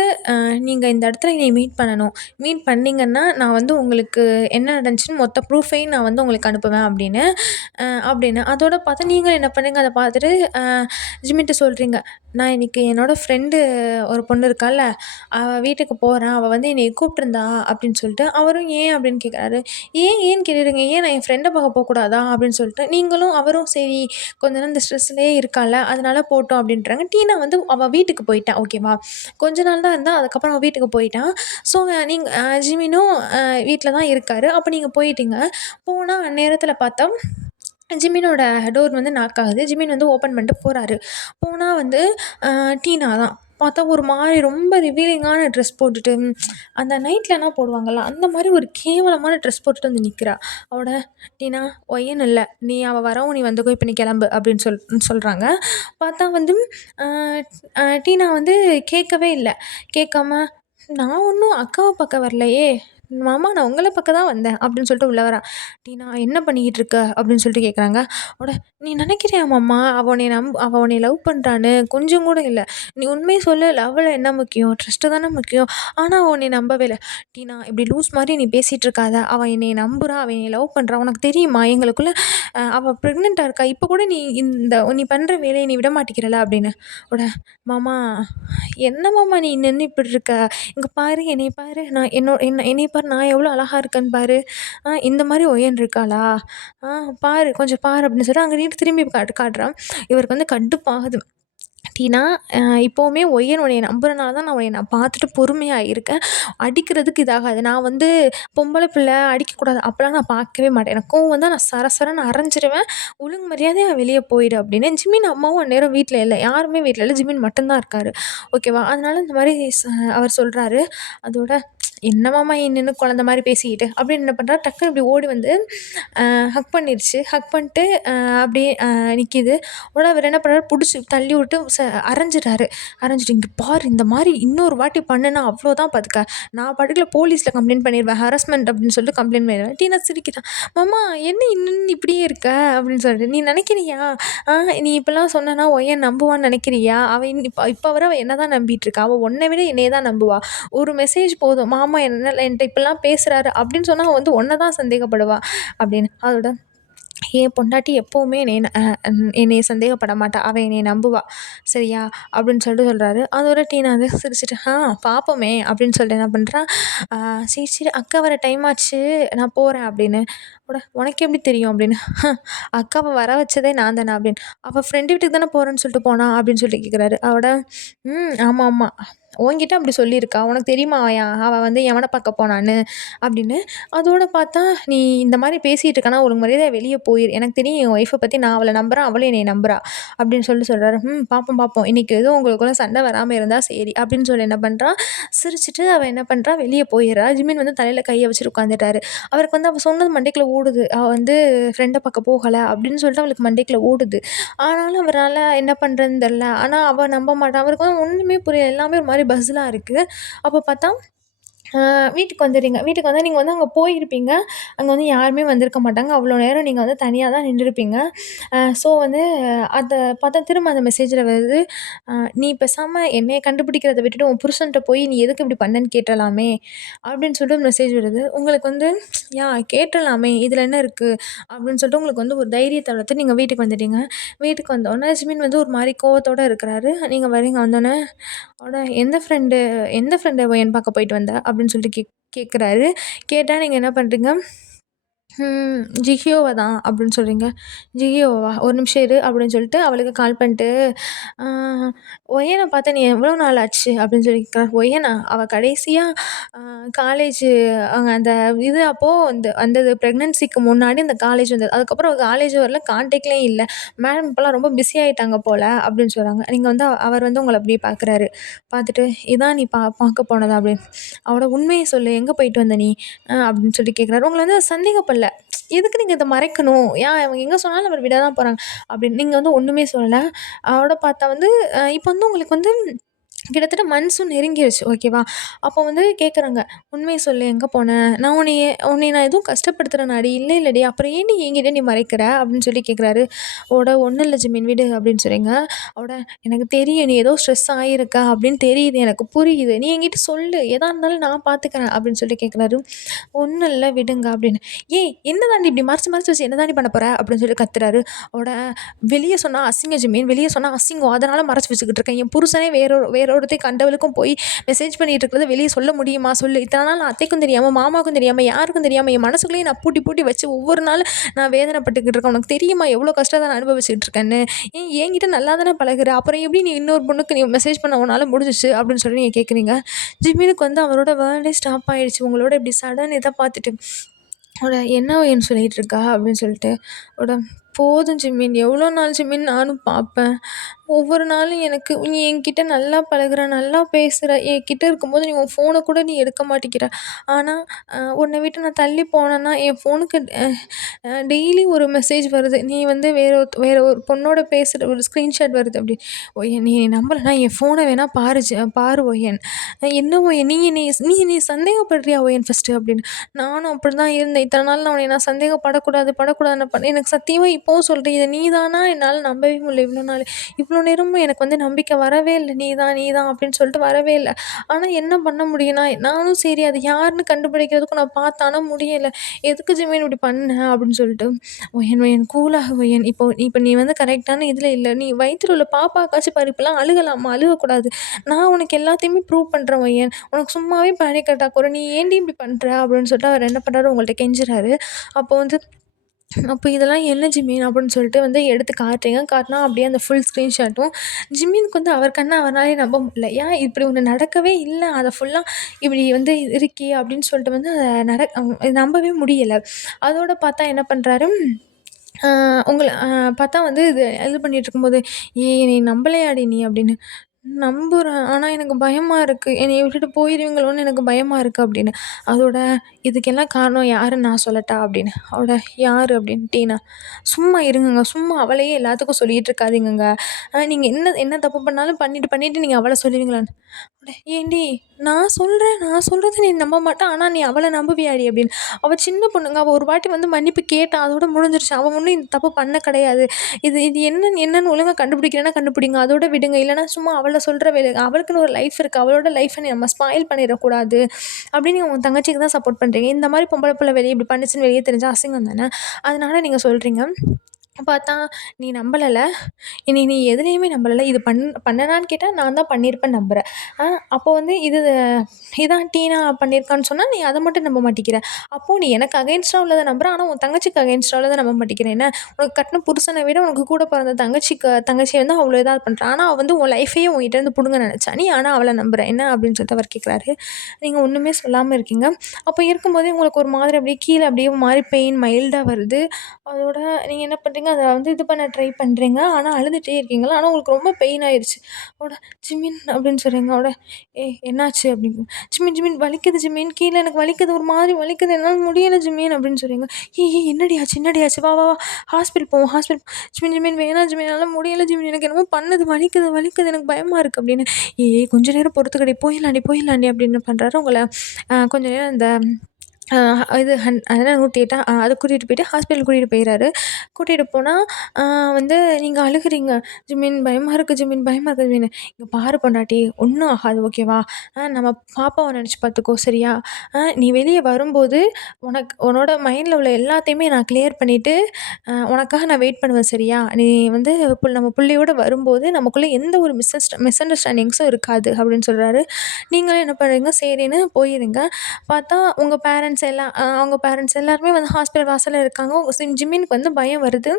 நீங்க இந்த இடத்துல என்னைய மீட் பண்ணணும். மீட் பண்ணீங்கன்னா, நான் வந்து உங்களுக்கு என்ன நடந்துச்சுன்னு மொத்த ப்ரூஃபையும் நான் வந்து உங்களுக்கு அனுப்புவேன் அப்படின்னு. அப்படின்னு. அதோட பார்த்தா நீங்களும் என்ன பண்ணீங்க, அத பார்த்துட்டு ஜிம்மிட்ட சொல்றீங்க. நான் இன்னைக்கு என்னோட ஃப்ரெண்டு ஒரு பொண்ணு இருக்கால்ல, அவ வீட்டுக்கு போறேன். அவ வந்து என்னைய கூப்பிட்டுருந்தா அப்படின்னு சொல்லிட்டு, அவரும் ஏன் அப்படின்னு கேட்குறாரு. ஏன்னு கேட்டுடுங்க. ஏன் நான் என் ஃப்ரெண்ட பார்க்க போக்கூடாதா? அப்படின்னு சொல்லிட்டு, நீங்களும் அவரும் சரி கொஞ்ச நேரம் இந்த ஸ்ட்ரெஸ்லயே இருக்கால்ல, அதனால போட்டோம் அப்படின்றாங்க. டீனா வந்து அவ வீட்டுக்கு போயிட்டா. ஓகேவா? கொஞ்ச நாள் தான் இருந்தா. அதுக்கப்புறம் அவ வீட்டுக்கு போயிட்டா. ஸோ நீங்க ஜிமினும் வீட்ல தான் இருக்காரு. அப்ப நீங்க போயிட்டீங்க. போனா அந்நேரத்தில பார்த்தா ஜிமினோட டோர் வந்து நாக் ஆகுது. ஜிமின் வந்து ஓப்பன் பண்ணிட்டு போறாரு. போனா வந்து அ டீனா தான். பார்த்தா ஒரு மாரி ரொம்ப ரிவீலிங்கான ட்ரெஸ் போட்டுட்டு, அந்த நைட்லலாம் போடுவாங்கல்ல, அந்த மாரி ஒரு கேவலமான ட்ரெஸ் போட்டுட்டு வந்து நிக்கிறா. அவளோட "டீனா ஒய்ன்னு இல்ல. அவ வரவும் நீ வந்துக்கோ. இப்ப நீ கெளம்பு" அப்படின்னு சொல்றாங்க. பார்த்தா வந்து அ டீனா வந்து கேட்கவே இல்ல. கேட்காம, "நான் ஒண்ணும் அக்காவ பாக்க வரலையே! மாமா நான் உங்கள பாக்க தான் வந்தேன்." அப்படின்னு சொல்லிட்டு உள்ள வரா. "டீனா என்ன பண்ணிக்கிட்டு இருக்க?" அப்படின்னு சொல்லிட்டு கேட்குறாங்க. அவட "நீ நினைக்கிறியா மாமா, அவ உன்னைய லவ் பண்றான்னு? கொஞ்சம் கூட இல்ல. நீ உண்மைய சொல்லு. லவ்ல என்ன முக்கியம்? ட்ரஸ்ட்டு தானே முக்கியம். ஆனா அவ உன்னைய நம்பவே இல்ல. டீனா இப்படி லூஸ் மாரி நீ பேசிட்டு இருக்காத. அவ என்னைய நம்புறா. அவ என்னைய லவ் பண்றா. உனக்கு தெரியுமா? எங்களுக்குள்ள அவ பிரெக்னன்ட்டா இருக்கா. இப்ப கூட நீ பண்ற வேலைய நீ விட மாட்டேங்கிறல்ல." அப்படின்னு. அவட "மாமா என்ன மாமா நீ நின்னு இப்படி இருக்க? இங்க பாரு, என்னைய பாரு. நான் என்னைய பாரு நான் எவ்வளோ அழகா இருக்கேன்னு பாரு. இந்த மாரி ஒயன் இருக்காளா? ஆ பாரு கொஞ்சம் பாரு" அப்படின்னு சொல்லி அங்க நீட்டு திரும்பி காட்டுறான். இவருக்கு வந்து கடுப்பாகுது. டீனா, இப்பவுமே ஒய்யன் உன்னைய நம்புறனால தான் நான் பார்த்துட்டு பொறுமையா இருக்கேன். அடிக்கிறதுக்கு இதாகாது. நான் வந்து பொம்பள பிள்ள அடிக்கக்கூடாது அப்பலாம் நான் பார்க்கவே மாட்டேன். எனக்கு கோவம் வந்தா நான் சரசரன்னு அரைஞ்சிருவேன். ஒழுங்கு மரியாதையா வெளிய போயிடு அப்படின்னு. ஜிமின் அம்மாவும் அந்நேரம் வீட்ல இல்ல. யாருமே வீட்ல இல்ல. ஜிமின் மட்டும் தான் இருக்காரு. ஓகேவா? அதனால இந்த மாரி அவர் சொல்றாரு. அதோட "என்னம்மாம்மா நின்னு குழந்த மாரி பேசிக்கிட்டு" அப்படின்னு என்ன பண்றா, டக்குனு இப்படி ஓடி வந்து ஹக் பண்ணிருச்சு. ஹக் பண்ணிட்டு அப்படியே நிக்கிது. உடனே அவர் என்ன பண்ணாரு, புடிச்சு தள்ளி விட்டு அரைஞ்சிட்டாரு. அரைஞ்சிட்டு, "இங்க பாரு இந்த மாரி இன்னொரு வாட்டி பண்ணுனா அவ்வளோதான் பார்த்துக்க. நான் பாட்டுக்குல போலீஸ்ல கம்ப்ளைண்ட் பண்ணிருவேன். ஹராஸ்மெண்ட் அப்படின்னு சொல்லிட்டு கம்ப்ளைண்ட் பண்ணிருவேன்." டீனா சிரிக்கிறா. "மாமா என்ன இன்னும் இப்படியே இருக்க?" அப்படின்னு சொல்லிட்டு. "நீ நினைக்கிறியா? நீ இப்படிலாம் சொன்னனா ஒய்யன் நம்புவான்னு நினைக்கிறியா? அவ இப்ப வர அவ என்ன தான் நம்பிட்டு இருக்கா. அவ உன்னை விட என்னைய தான் நம்புவா. ஒரு மெசேஜ் போதும். மாமா என்ட்ட இப்படிலாம் பேசுறாரு அப்படின்னு சொன்னா அவ வந்து உன்ன தான் சந்தேகப்படுவா." அப்படின்னு. அதோட என் பொண்டாட்டி எப்பவுமே என்னைய சந்தேகப்பட மாட்டா. அவ என்னைய நம்புவா. சரியா? அப்படின்னு சொல்லிட்டு சொல்றாரு. அதோட டீனா வந்து சிரிச்சுட்டு, பார்ப்போமே அப்படின்னு சொல்லிட்டு என்ன பண்றா, "ஆ சரி, சரி அக்கா வர டைம் ஆச்சு. நான் போறேன்" அப்படின்னு. "உனக்கு எப்படி தெரியும்?" அப்படின்னு. அக்காவ வர வச்சதே நான் தானே" அப்படின்னு. "அவ ஃப்ரெண்டு வீட்டுக்கு தானே போறேன்னு சொல்லிட்டு போனா" அப்படின்னு சொல்லி கேட்குறாரு. ஆமா, ஆமா. உன்கிட்ட அப்படி சொல்லியிருக்கா. உனக்கு தெரியுமா அவ வந்து எவன பார்க்க போனான்னு?" அப்படின்னு. அதோட பார்த்தா, "நீ இந்த மாரி பேசிட்டு இருக்கன்னா, ஒழுங்கு மரியாதையா வெளிய போயிரு. எனக்கு தெரியும் என் ஒய்ஃப பத்தி நான் அவள நம்புறேன். அவளும் என்னைய நம்புறா." அப்படின்னு சொல்றாரு. பார்ப்போம், பார்ப்போம். இன்னைக்கு எதுவும் உங்களுக்குள்ள சண்டை வராம இருந்தா சரி." அப்படின்னு சொல்லி என்ன பண்றா, சிரிச்சுட்டு அவ என்ன பண்றா, வெளிய போயிர்றா. ஜிமின் வந்து தலையில கைய வச்சுட்டு உட்காந்துட்டாரு. அவருக்கு வந்து அவ சொன்னது மண்டைக்குள்ள ஓடுது. அவ வந்து ஃப்ரெண்ட பார்க்க போகல அப்படின்னு சொல்லிட்டு அவளுக்கு மண்டைக்குள்ள ஓடுது. ஆனாலும் அவரால என்ன பண்றதுன்னு தெரியல. ஆனா அவ நம்ப மாட்டா. அவருக்கு வந்து ஒண்ணுமே புரியல. எல்லாமே ஒரு மாரி பஸ்லா இருக்கு. அப்ப பார்த்தா வீட்டுக்கு வந்துர்றீங்க. வீட்டுக்கு வந்தா நீங்க வந்து அங்க போயிருப்பீங்க. அங்க வந்து யாருமே வந்திருக்க மாட்டாங்க. அவ்வளோ நேரம் நீங்க வந்து தனியா தான் நின்னுருப்பீங்க. ஸோ வந்து அத பார்த்தா திரும்ப அந்த மெசேஜ்ல வருது. "நீ பேசாம என்னைய கண்டுபிடிக்கிறத விட்டுட்டு உன் புருஷன்ட்ட போய் நீ எதுக்கு இப்படி பண்ணேன்னு கேட்றலாமே" அப்படின்னு சொல்லிட்டு மெசேஜ் வருது. உங்களுக்கு வந்து கேட்றலாமே இதில என்ன இருக்கு? அப்படின்னு சொல்லிட்டு உங்களுக்கு வந்து ஒரு தைரியத்த வளர்த்து நீங்க வீட்டுக்கு வந்துட்டீங்க. வீட்டுக்கு வந்தோனே ஜிமின் வந்து ஒரு மாரி கோவத்தோட இருக்கிறாரு. நீங்க வரீங்க. வந்தோனே எந்த ஃப்ரெண்டு என் பார்க்க போயிட்டு வந்த?" அப்படின்னு சொல்லிட்டு கேட்குறாரு. கேட்டா நீங்க என்ன பண்றீங்க? "ஜிஹியோவ தான்" அப்படின்னு சொல்றீங்க. "ஜிஹியோவா? ஒரு நிமிஷம் இரு" அப்படின்னு சொல்லிட்டு அவளுக்கு கால் பண்ணிட்டு, "ஆ ஒயன பார்த்து நீ எவ்வளோ நாள் ஆச்சு?" அப்படின்னு சொல்லி கேட்குறா. ஒயனா? அவ கடைசியா அ காலேஜு அந்த இது அப்போ வந்தது பிரெக்னன்சிக்கு முன்னாடி அந்த காலேஜ் வந்தது. அதுக்கப்புறம் அவ காலேஜும் வரல, கான்டாக்ட்லயும் இல்ல. "மேடம் இப்போலாம் ரொம்ப பிஸி ஆயிட்டாங்க போல" அப்படின்னு சொல்றாங்க. நீங்க வந்து அவர் வந்து உங்கள அப்படியே பார்க்குறாரு. பார்த்துட்டு, "இதான் நீ பார்க்க போனதா?" அப்படின்னு. அவளோட "உண்மைய சொல்லு. எங்க போயிட்டு வந்த நீ?" அப்படின்னு சொல்லி கேட்குறாரு. உங்கள வந்து சந்தேகப்படல. எதுக்கு நீங்க இத மறைக்கணும்? அவங்க எங்க சொன்னாலும் அவர விட தான் போறாங்க. அப்படின்னு நீங்க வந்து ஒண்ணுமே சொல்லல. அதோட பார்த்தா வந்து இப்ப வந்து உங்களுக்கு வந்து கிட்டத்தட்ட மந்த்ஸும் நெருங்கிருச்சு. ஓகேவா? அப்போ வந்து கேட்குறாங்க. "உண்மைய சொல்லு எங்க போன? உன்னைய நான் எதுவும் கஷ்டப்படுத்துறேனாடி?" "இல்ல இல்லடி." "அப்புறம் ஏன்டி என்கிட்ட நீ மறைக்கிற?" அப்படின்னு சொல்லி கேட்குறாரு. "ஒண்ணும் இல்ல ஜிமின் விடு" அப்படின்னு சொல்றீங்க. அவட "எனக்கு தெரியும் நீ ஏதோ ஸ்ட்ரெஸ் ஆயிருக்க அப்படின்னு தெரியுது. எனக்கு புரியுது. நீ என்கிட்ட சொல்லு. எதா இருந்தாலும் நான் பார்த்துக்கிறேன்" அப்படின்னு சொல்லி கேட்குறாரு. "ஒண்ணும் இல்ல விடுங்க" அப்படின்னு. "ஏய் என்ன தாண்டி இப்படி மறைச்சு மறைச்சு வச்சு என்ன தாண்டி பண்ண போற?" அப்படின்னு சொல்லி கத்துறாரு. அவட "வெளிய சொன்னா அசிங்கம் ஜிமின். வெளிய சொன்னா அசிங்கம். அதனால மறைச்சு வச்சுக்கிட்டு இருக்கேன். என் புருஷனே வேறொருத்தி கண்டவளுக்கும் போய் மெசேஜ் பண்ணிட்டு இருக்கிறத வெளிய சொல்ல முடியுமா சொல்லு? இத்தன நாள் நான் அத்தைக்கும் தெரியாம, மாமாவுக்கும் தெரியாம, யாருக்கும் தெரியாம என் மனசுக்குள்ளேயே நான் பூட்டி பூட்டி வச்சு ஒவ்வொரு நாளும் நான் வேதனைப்பட்டுக்கிட்டு இருக்கேன். உனக்கு தெரியுமா எவ்வளோ கஷ்டத்த நான் அனுபவிச்சுட்டு இருக்கேன்னு? என்கிட்ட நல்லா தானே பழகுற. அப்புறம் எப்படி நீ இன்னொரு பொண்ணுக்கு நீ மெசேஜ் பண்ண உன்னால முடிஞ்சுச்சு?" அப்படின்னு சொல்லி நீங்க கேட்குறீங்க. ஜிமினுக்கு வந்து அவரோட வேர்ல்டே ஸ்டாப் ஆயிடுச்சு. உங்களோட இப்படி சடன் இத பார்த்துட்டு. "என்ன வேணும்னு சொல்லிட்டு இருக்கா?" அப்படின்னு சொல்லிட்டு. அவட "போதும் ஜிமின். எவ்வளோ நாள் ஜிமின் நானும் பார்ப்பேன். ஒவ்வொரு நாளும் எனக்கு நீ என்கிட்ட நல்லா பழகுற, நல்லா பேசுற. என்கிட்ட இருக்கும்போது நீ உன் ஃபோன கூட நீ எடுக்க மாட்டேங்கிற. ஆனா, உன்ன விட்டு நான் தள்ளி போனேன்னா, என் ஃபோனுக்கு டெய்லி ஒரு மெசேஜ் வருது. நீ வந்து வேற ஒரு பொண்ணோட பேசுற ஒரு ஸ்க்ரீன்ஷாட் வருது" அப்படி. "ஒயன் நீ நம்பலன்னா என் ஃபோன வேணா பாரு ஒயன். என்ன ஒயன் நீ என்னைய சந்தேகப்படுறியா ஒயன் ஃபர்ஸ்ட்டு?" அப்படின்னு. "நானும் அப்படிதான் இருந்தேன். இத்தன நாள் நான் உன்னைய சந்தேகப்படக்கூடாதுன்னு பண்ணேன். எனக்கு சத்தியமா போ சொல்ற? இத நீ தானா? என்னால நம்பவே முடியல இவ்ளோ நாளு. இவ்ளோ நேரமும் எனக்கு வந்து நம்பிக்கை வரவே இல்ல. நீ தான், நீ தான் அப்படின்னு சொல்லிட்டு வரவே இல்ல. ஆனா என்ன பண்ண முடியும்? நானும் சரி அது யாருன்னு கண்டுபிடிக்கிறதுக்கும் நான் பார்த்தேன். ஆனா முடியல. எதுக்கு ஜிமின் இப்படி பண்ண? அப்படின்னு சொல்லிட்டு. ஒயன் ஒயன் கூலாகு ஒயன். இப்போ நீ வந்து கரெக்ட்டான இதுல இல்ல. நீ வயித்துல உள்ள பாப்பாக்காச்சும் பாரு. இப்பலாம் அழுகலாமா? அழுகக்கூடாது. நான் உனக்கு எல்லாத்தையுமே ப்ரூவ் பண்றேன் ஒயன். உனக்கு சும்மாவே பேனிக் அட்டாக் வரும். நீ ஏன்டி இப்படி பண்ற? அப்படின்னு சொல்லிட்டு அவர் என்ன பண்றாரு, உங்கள்ட்ட கெஞ்சுறாரு. அப்போ வந்து அப்போ இதெல்லாம் என்ன ஜிமின் அப்படின்னு சொல்லிட்டு வந்து எடுத்து காட்டுறீங்க. காட்டுனா அப்படியே அந்த ஃபுல் ஸ்க்ரீன்ஷாட்டும் ஜிமினுக்கு வந்து அவர் கண்ண அவராலே நம்ப முடியல. ஏன் இப்படி ஒண்ணு நடக்கவே இல்ல. அத ஃபுல்லா இப்படி வந்து இருக்கே அப்படின்னு சொல்லிட்டு வந்து அத நம்பவே முடியல. அதோட பார்த்தா என்ன பண்றாரு, அ உங்கள பார்த்தா வந்து இது பண்ணிட்டு இருக்கும்போது, "ஏய் என்னைய நம்பலையாடி நீ?" அப்படின்னு. "நம்புறேன். ஆனா எனக்கு பயமா இருக்கு. என்னைய விட்டுட்டு போயிருவீங்களோன்னு எனக்கு பயமா இருக்கு" அப்படின்னு. அதோட "இதுக்கெல்லாம் காரணம் யாருன்னு நான் சொல்லட்டா?" அப்படின்னு. அவளோட "யாரு?" அப்படின்னு. "டீனா." "சும்மா இருங்கங்க. சும்மா அவளையே எல்லாத்துக்கும் சொல்லிட்டு இருக்காதீங்கங்க. நீங்க என்ன என்ன தப்பு பண்ணாலும் பண்ணிட்டு நீங்க அவள சொல்லுவீங்களான்னு." அட "ஏன்டி நான் சொல்றத நீ நம்ப மாட்ட. ஆனா நீ அவள நம்புவியாடி?" அப்படின்னு. "அவ சின்ன பொண்ணுங்க. அவ ஒரு வாட்டி வந்து மன்னிப்பு கேட்டா. அதோட முடிஞ்சிருச்சு. அவ ஒண்ணும் இந்த தப்பு பண்ண கிடையாது. இது இது என்னன்னு ஒழுங்கா கண்டுபிடிக்கிறேன்னா கண்டுபிடிங்க. அதோட விடுங்க. இல்லன்னா சும்மா அவள சொல்ற வேலை அவளுக்குன்னு ஒரு லைஃப் இருக்கு. அவளோட லைஃப்ப நம்ம ஸ்பாயில் பண்ணிறக்கூடாது. அப்படின்னு நீங்க உங்க தங்கச்சிக்கு தான் சப்போர்ட் பண்றீங்க. இந்த மாரி பொம்பள புள்ள வெளிய இப்படி பண்ணுச்சுன்னு வெளிய தெரிஞ்சா அசிங்கம் தானே. அதனால நீங்க சொல்றீங்க." பார்த்தா, "நீ நம்பலல. நீ எதுலயுமே நம்பலல. இது பண்ணனான்னு கேட்டா, நான் தான் பண்ணியிருப்பேன்னு நம்புற. ஆ அப்போ வந்து இதான் டீனா பண்ணியிருக்கான்னு சொன்னா, நீ அத மட்டும் நம்ப மாட்டேங்கிற. அப்போ நீ எனக்கு அகைன்ஸ்ட்டா உள்ளத நம்புற. ஆனா உன் தங்கச்சிக்கு அகைன்ஸ்ட்டா உள்ளத நம்ப மாட்டேங்கிற. என்ன உனக்கு கட்டின புருஷன விட உனக்கு கூட பிறந்த தங்கச்சிய வந்து அவ்ளோ இதா பண்ற. ஆனா அவ வந்து உன் லைஃப்பையே உன்கிட்டேருந்து புடுங்க நெனச்சா. நீ ஆனா அவள நம்புற. என்ன?" அப்படின்னு சொல்லிட்டு அவர் கேட்குறாரு. நீங்க ஒண்ணுமே சொல்லாம இருக்கீங்க. அப்போ இருக்கும்போதே உங்களுக்கு ஒரு மாதிரி அப்படியே கீழ அப்படியே ஒரு மாரி பெயின் மைல்டா வருது. அதோட நீங்க என்ன பண்றீங்க, அத வந்து இது பண்ண ட்ரை பண்றீங்க. ஆனா அழுதுட்டே இருக்கீங்களா? ஆனா உங்களுக்கு ரொம்ப பெயின் ஆயிருச்சு. அவட "ஜிமின்" அப்படின்னு சொல்றீங்க. "ஏய் என்னாச்சு?" அப்படின்னு. "ஜிமின் ஜிமின் வலிக்குது ஜிமின். கீழ எனக்கு வலிக்குது. ஒரு மாதிரி வலிக்குது. என்னால முடியல ஜிமின்" அப்படின்னு சொல்றீங்க. ஏய் என்னடி ஆச்சு? என்னடி ஆச்சு? வா வா வா ஹாஸ்பிட்டல் போவோம். ஜிமின் ஜிமின் வேணாம் ஜிமின். என்னால முடியல ஜிமின். எனக்கு என்னமோ பண்ணுது. வலிக்குது. எனக்கு பயமா இருக்கு அப்படின்னு. கொஞ்ச நேரம் பொறுத்துக்கடி. போயிடலாண்டி அப்படின்னு பண்றாரு. உங்கள கொஞ்ச நேரம் இந்த அ இது அதெல்லாம் 108 அத கூட்டிட்டு போயிட்டு ஹாஸ்பிட்டல் கூட்டிட்டு போயிறாரு. கூட்டிட்டு போனா, அ வந்து நீங்க அழுகுறீங்க. "ஜிமின் பயமா இருக்கு ஜிமின், பயமா இருக்கு ஜிமின்." "இங்க பாரு பொண்டாட்டி, ஒண்ணும் ஆகாது ஓகேவா? நம்ம பாப்பாவ நெனச்சு பாத்துக்கோ சரியா? நீ வெளிய வரும்போது உன்னோட மைண்ட்ல உள்ள எல்லாத்தையுமே நான் கிளியர் பண்ணிட்டு, உனக்காக நான் வெயிட் பண்ணுவேன் சரியா? நீ வந்து நம்ம புள்ளையோட வரும்போது நமக்குள்ள எந்த ஒரு மிஸ் அண்டர்ஸ்டாண்டிங்ஸும் இருக்காது." அப்படின்னு சொல்றாரு. நீங்களும் என்ன பண்றீங்க, சரின்னு போயிறீங்க. பார்த்தா உங்க பேரண்ட்ஸ் எல்லாம் அவங்க பேரண்ட்ஸ் எல்லாருமே வந்து ஹாஸ்பிட்டல் வாசல்ல இருக்காங்க. உங்க ஜிமினுக்கு வந்து பயம் வருது.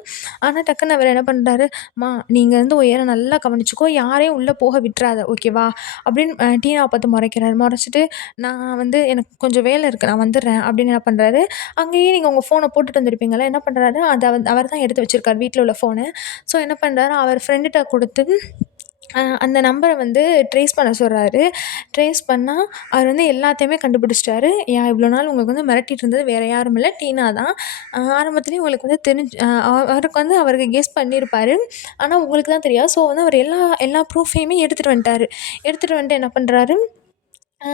ஆனா டக்குன்னு அவரு என்ன பண்றாரு, "அம்மா நீங்க வந்து உயர நல்லா கவனிச்சுக்கோ. யாரையும் உள்ள போக விட்டுறாத. ஓகேவா?" அப்படின்னு டீனாவ பார்த்து மொறைக்கிறாரு. மொறச்சுட்டு, "நான் வந்து எனக்கு கொஞ்சம் வேலை இருக்கு. நான் வந்துடுறேன்." அப்படின்னு என்ன பண்றாரு, அங்கேயே நீங்க உங்க ஃபோன போட்டுட்டு வந்திருப்பீங்கல்ல, என்ன பண்றாரு, அத அவர் தான் எடுத்து வச்சிருக்காரு வீட்ல உள்ள ஃபோன. ஸோ என்ன பண்றாரு, அவர் ஃப்ரெண்டுட்ட குடுத்து அந்த நம்பர வந்து ட்ரேஸ் பண்ண சொல்றாரு. ட்ரேஸ் பண்ணா, அவர் வந்து எல்லாத்தையுமே கண்டுபிடிச்சிட்டாரு. இவ்ளோ நாள் உங்களுக்கு வந்து மிரட்டிட்டு இருந்தது வேற யாரும் இல்ல, டீனா தான். ஆரம்பத்திலேயே உங்களுக்கு வந்து அவருக்கு வந்து அவருக்கு கெஸ் பண்ணியிருப்பாரு. ஆனா உங்களுக்கு தான் தெரியாது. ஸோ வந்து அவர் எல்லா எல்லா ப்ரூஃபையுமே எடுத்துட்டு வந்துட்டாரு. எடுத்துட்டு வந்துட்டு என்ன பண்றாரு, அ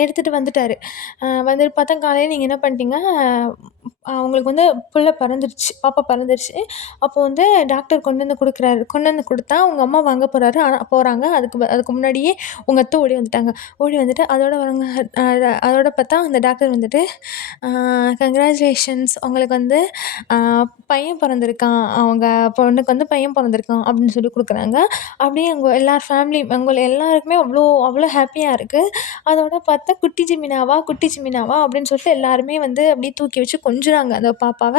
எடுத்துட்டு வந்துட்டாரு. வந்துட்டு பார்த்தா காலையில நீங்க என்ன பண்ணிட்டீங்க, உங்களுக்கு வந்து புள்ள பிறந்துருச்சு. பாப்பா பிறந்துருச்சு. அப்போ வந்து டாக்டர் கொண்டு வந்து குடுக்குறாரு. கொண்டு வந்து குடுத்தா, உங்க அம்மா வாங்க போறாரு. ஆனா போறாங்க. அதுக்கு முன்னாடியே உங்க அத்தை ஓடி வந்துட்டாங்க. ஓடி வந்துட்டு அதோட அவங்க அ அதோட பார்த்தா அந்த டாக்டர் வந்துட்டு, "அ கங்ராச்சுலேஷன்ஸ் உங்களுக்கு வந்து அ பையன் பொறந்திருக்கான். அவங்க பொண்ணுக்கு வந்து பையன் பொறந்திருக்கான்." அப்படின்னு சொல்லி குடுக்குறாங்க. அப்படியே உங்க எல்லார் ஃபேமிலி உங்க எல்லாருக்குமே அவ்ளோ அவ்ளோ ஹேப்பியா இருக்கு. அதோட பார்த்தா குட்டி ஜிமினாவா அப்படின்னு சொல்லிட்டு எல்லாருமே வந்து அப்படியே தூக்கி வச்சு கொஞ்சுறாங்க அந்த பாப்பாவ,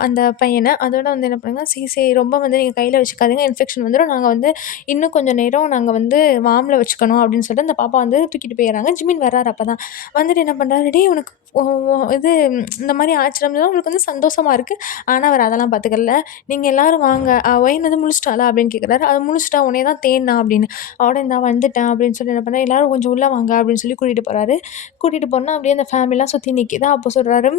அந்த பையன. அதோட வந்து என்ன பண்ணுங்க, "சரி, சரி ரொம்ப வந்து நீங்க கையில வச்சுக்காதீங்க. இன்ஃபெக்ஷன் வந்துரும். நாங்க வந்து இன்னும் கொஞ்சம் நேரம் நாங்க வந்து வார்ம்ல வச்சுக்கணும்." அப்படின்னு சொல்லிட்டு அந்த பாப்பா வந்து தூக்கிட்டு போயிர்றாங்க. ஜிமின் வர்றாரு அப்பதான். வந்துட்டு என்ன பண்றாரு, "டேய் உனக்கு ஒ ஒ இது இந்த மாரி ஆச்சுடா." அவங்களுக்கு வந்து சந்தோஷமா இருக்கு. ஆனா அவர் அதெல்லாம் பார்த்துக்கல. "நீங்க எல்லாரும் வாங்க. ஒயின் வந்து முழிச்சிட்டாளா?" அப்படின்னு கேட்குறாரு. "அவ முழிச்சிட்டா. உன்னைய தான் தேடுனா." அப்படின்னு. அவட "இந்தா வந்துட்டேன்." அப்படின்னு சொல்லி என்ன பண்ணா, "எல்லாரும் கொஞ்சம் உள்ள வாங்க." அப்படின்னு சொல்லி கூட்டிட்டு போறாரு. கூட்டிட்டு போனா அப்படியே அந்த ஃபேமிலிலாம் சுத்தி நிக்கிதா. அப்போ சொல்றாரு,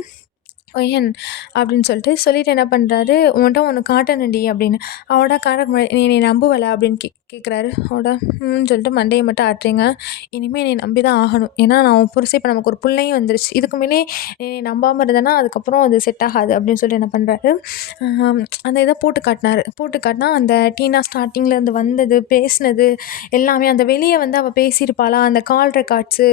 "ஒயன்" அப்படின்னு சொல்லிட்டு என்ன பண்றாரு, "உன்ட்ட ஒண்ணு காட்டணும்டி" அப்படின்னு. அவட காட்டுறதுக்கு முன்னாடி, "நீ என்னைய நம்புவல?" அப்படின்னு கேட்குறாரு. சொல்லிட்டு மண்டைய மட்டும் ஆட்டுறீங்க. இனிமே என்னைய நம்பி தான் ஆகணும். ஏன்னா நான் உன் புருஷன் இப்ப நமக்கு ஒரு புள்ளையும் வந்துருச்சு. இதுக்கு முன்னே என்னைய நம்பாம இருந்தேன்னா, அதுக்கப்புறம் அது செட் ஆகாது அப்படின்னு சொல்லிட்டு என்ன பண்றாரு, அந்த இத போட்டு காட்டுனாரு. போட்டு காட்டுனா அந்த டீனா ஸ்டார்ட்டிங்ல இருந்து வந்தது, பேசினது எல்லாமே அந்த வெளிய வந்து அவ பேசியிருப்பாளா, அந்த கால் ரெக்கார்ட்ஸு,